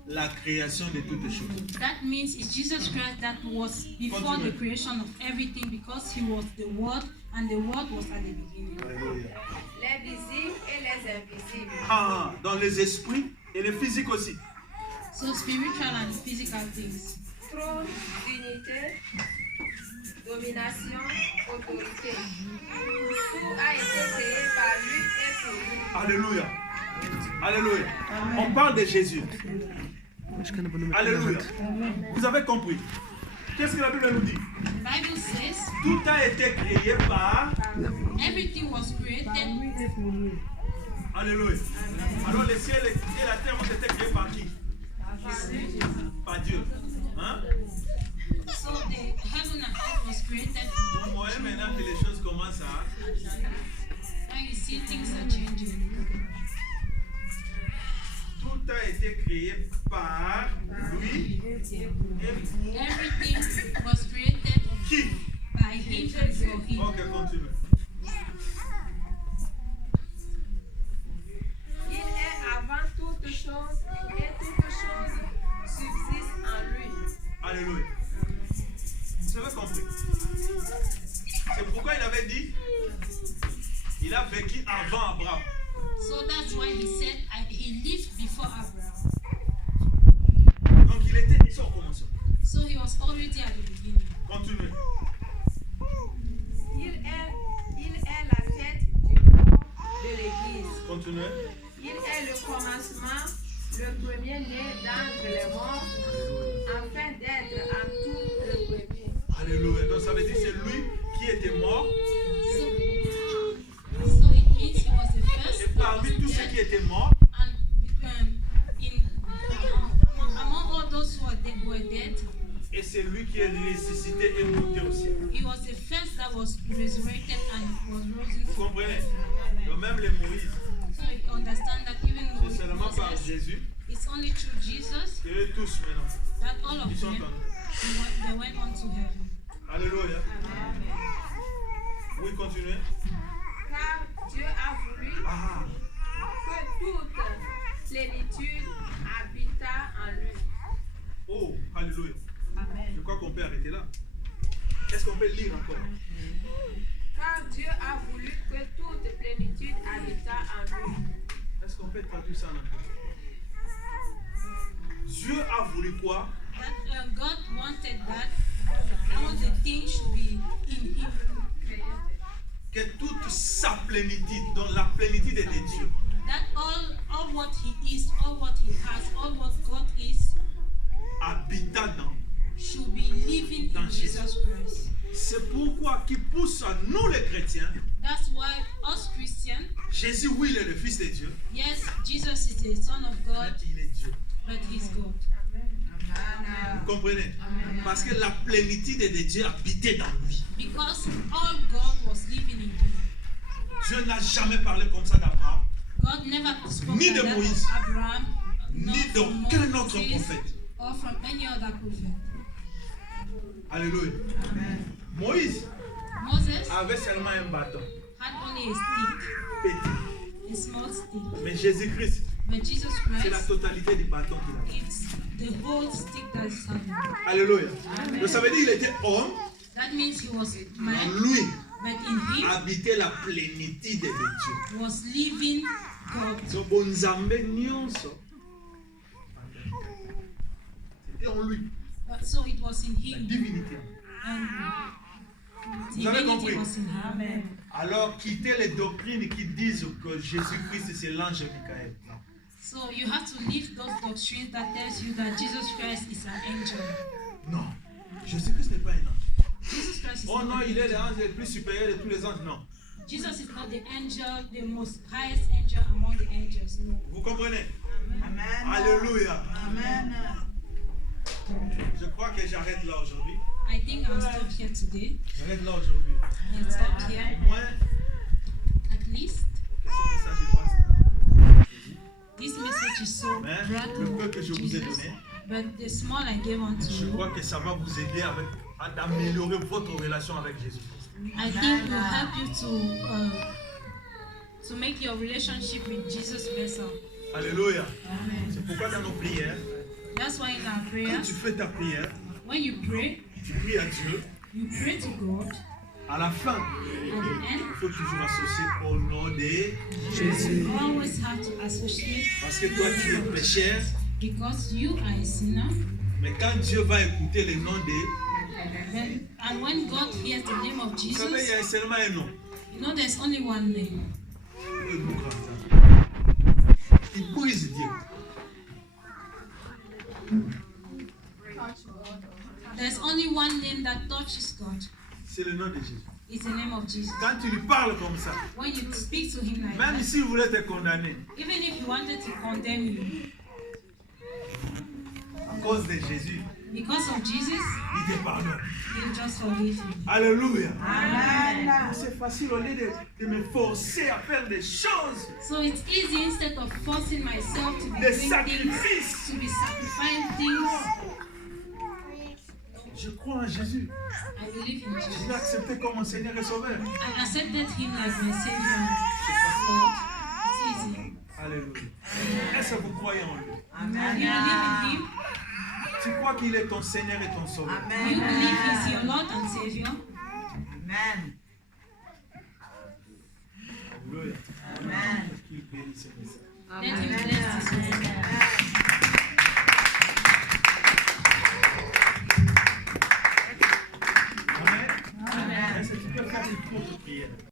la création de toutes les choses. That means it's Jesus Christ that was before Continue. the creation of everything because he was the Word and the Word was at the beginning. Alléluia. Les visibles et les invisibles. Ah, dans les esprits et les physiques aussi. So spiritual and physical things. Trône, dignité, domination, autorité. Tout a été créé par lui et pour lui. Alléluia. Alléluia. On parle de Jésus. Alléluia. Vous avez compris. Qu'est-ce que la Bible nous dit? The Bible says Tout a été créé par... everything was created. Alléluia. Alors les ciels et la terre ont été créés par qui? Par Dieu. Hein? So the heaven and earth was created. Vous voyez maintenant que les choses commencent à... When you see things are changing. Tout a été créé par lui et pour Everything was created qui? by him and for him. Ok, continue. Il est avant toutes choses et toutes choses subsistent en lui. Alléluia. Vous avez compris? C'est pourquoi il avait dit, il a vécu avant Abraham. So that's why he said he lived before Abraham. Donc il était déjà au commencement. So he was already at the beginning. Continuez. Il est la tête du corps de l'Église. Continuez. Il est le commencement, le premier-né d'entre les morts, afin d'être en tout le premier. Alléluia. Donc ça veut dire que c'est lui qui était mort. So it means he was the first Et parmi tous ceux qui étaient morts, and among all those who were dead, et c'est lui qui est ressuscité et monté au ciel. he was the first that was resurrected and was risen. Vous comprenez? Donc même les Moïse, So you understand that even though c'est seulement par Moses, Jésus it's only through Jesus que eux tous maintenant, that all of ils sont them en they went on to heaven. Alléluia. Oui, continuez. Car Dieu a voulu Ah, que toute plénitude habita en lui. oh, alléluia. Amen. Je crois qu'on peut arrêter là. Est-ce qu'on peut lire encore? Car Dieu a voulu que toute plénitude habita en lui. Est-ce qu'on peut traduire ça en anglais? Dieu a voulu quoi? That God wanted that all the things should be in him. Que toute sa plénitude, donc la plénitude est de Dieu, That all what he is, all what he has, all what God is habita dans. should be living in Dans Jesus Christ. C'est pourquoi qui pousse à nous les chrétiens. That's why us Christians, Jésus, oui, il est le Fils de Dieu. yes, Jesus is the Son of Mais God, il est Dieu. but He's God. Vous comprenez? Parce que la plénitude de Dieu habitait dans lui. Because all God was living in Him. Dieu n'a jamais parlé comme ça d'Abraham, God never spoke Ni like de that Moïse, of Abraham, not ni from d'aucun autre Moses, prophète. or from any other prophet. Alléluia. Moïse Moses avait seulement un bâton, had only a stick, petit. a small stick. Mais Jésus-Christ, But Jesus c'est la Christ, totalité du bâton qu'il avait. it's the whole stick that is having. Alléluia. Donc ça veut dire qu'il était homme, That means he was en man, lui but in him habitait la plénitude de Dieu. was living God. So bonzambe nyonso. C'était en lui, So it was in la him, divinité. and Vous avez divinity compris? was in him. Amen. Alors quittez les doctrines qui disent que Jésus-Christ c'est l'ange Michael. So you have to leave those doctrines that tells you that Jesus Christ is an angel. Non, Jésus-Christ n'est pas un ange. Jesus Christ is Oh non, not il an est angel. l'ange le plus supérieur de tous les anges. Non. Jesus is not the angel, the most highest angel among the angels. No. Vous comprenez? Amen. Alléluia. Amen. Je crois que j'arrête là aujourd'hui. I think I'll stop here today. J'arrête là aujourd'hui. And stop here. Au moins, At least que ce message il passe. this message is so Mais bright le peu que je to vous ai Jesus. donné, But the small I gave unto je you, crois que ça va vous aider à améliorer votre relation avec Jésus-Christ. I think will help you to make your relationship with Jesus better. Alléluia. C'est pourquoi dans nos prières, That's why in our quand prayers, tu fais ta prière, when you pray, tu pries à Dieu. you pray to God. À la fin, At the end, il faut toujours associer au nom de Jésus. you always have to associate Parce que toi, tu es pécheur, because you are a sinner. mais quand Dieu va écouter le nom de... And when God hears the name of Vous savez, il y Jesus, a seulement un nom. you know there's only one name. Le nom grand. Il brise Dieu. There's only one name that touches God. C'est le nom de Jésus. It's the name of Jesus. Quand tu lui parles comme ça, When you speak to him like même that, s'il voulait te condamner, even if you wanted to condemn you, à cause de Jésus, because of Jesus, il te pardonne. he'll just forgive you. Alléluia. Amen. C'est facile au lieu de me forcer à faire des choses, So it's easy instead of forcing myself to be des doing things, sacrifices. to be sacrificing things. Je crois en Jésus. I believe in Je l'ai Jesus. accepté comme mon Seigneur et Sauveur. I accepted him like my savior. It's easy. Alléluia. Est-ce que vous croyez en lui? Do you believe in him? Tu crois qu'il est ton Seigneur et ton Sauveur? Do you believe he's your Lord and Savior? Amen. Alléluia. Amen. Qu'il bénisse ce message. Let him bless this